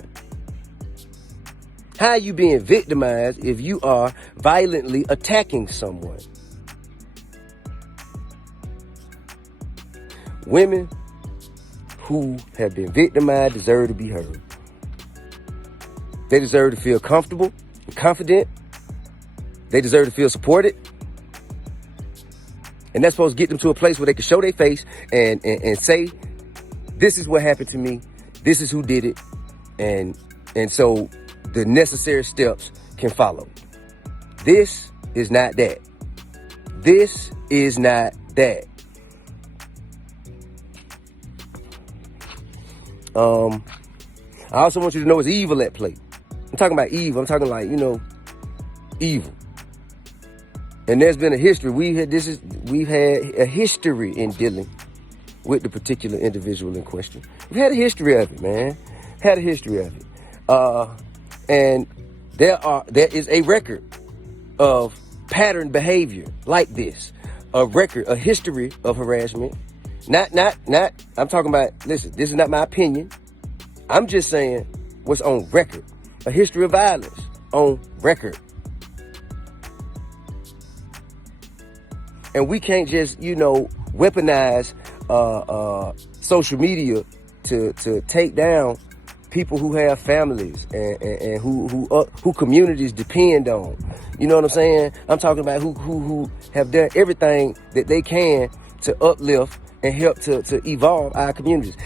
How are you being victimized if you are violently attacking someone? Women who have been victimized deserve to be heard. They deserve to feel comfortable and confident. They deserve to feel supported. And that's supposed to get them to a place where they can show their face and say, this is what happened to me. This is who did it. And so the necessary steps can follow. This is not that. This is not that. I also want you to know it's evil at play. I'm talking about evil. I'm talking like, evil. And there's been a history. We've had a history in dealing with the particular individual in question. We've had a history of it, man. Had a history of it. And there is a record of pattern behavior like this. A history of harassment. Not, I'm talking about, listen, this is not my opinion. I'm just saying what's on record. A history of violence on record. And we can't just, weaponize social media to take down people who have families and who communities depend on. You know what I'm saying? I'm talking about who have done everything that they can to uplift and help to evolve our communities.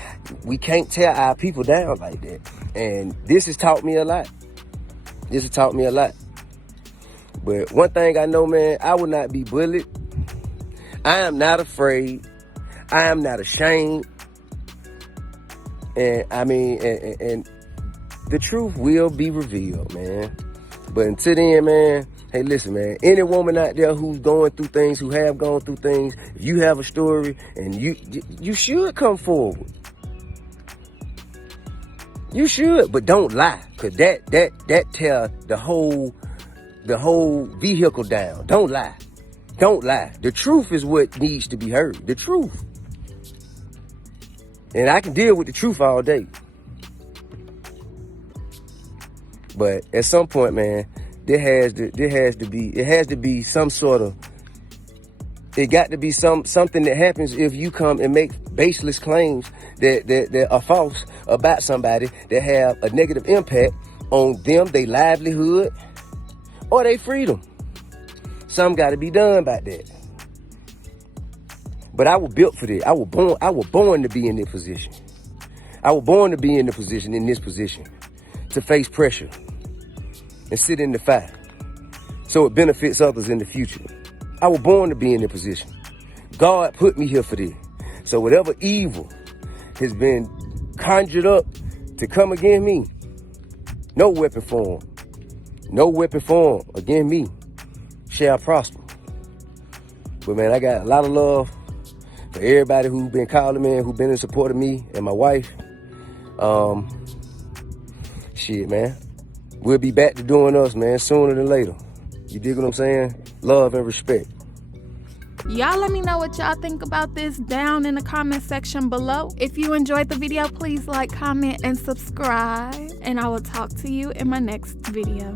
We can't tear our people down like that. And this has taught me a lot. But one thing I know, man, I will not be bullied. I am not afraid. I am not ashamed. And and the truth will be revealed, man. But until then, man, hey, listen, man, any woman out there who's going through things, who have gone through things, if you have a story, and you should come forward. You should, but don't lie, because that tear the whole vehicle down. Don't lie. Don't lie. The truth is what needs to be heard. The truth. And I can deal with the truth all day. But at some point, man, it has to be some sort of, it got to be something that happens if you come and make baseless claims that are false about somebody that have a negative impact on them, their livelihood, or their freedom. Something got to be done about that. But I was built for this. I was born to be in this position. I was born to be in this position, to face pressure and sit in the fire, so it benefits others in the future. I was born to be in this position. God put me here for this. So whatever evil has been conjured up to come against me, no weapon formed against me shall prosper. But man, I got a lot of love for everybody who's been calling me and who's been in support of me and my wife. Shit, man. We'll be back to doing us, man, sooner than later. You dig what I'm saying? Love and respect. Y'all let me know what y'all think about this down in the comment section below. If you enjoyed the video, please like, comment, and subscribe. And I will talk to you in my next video.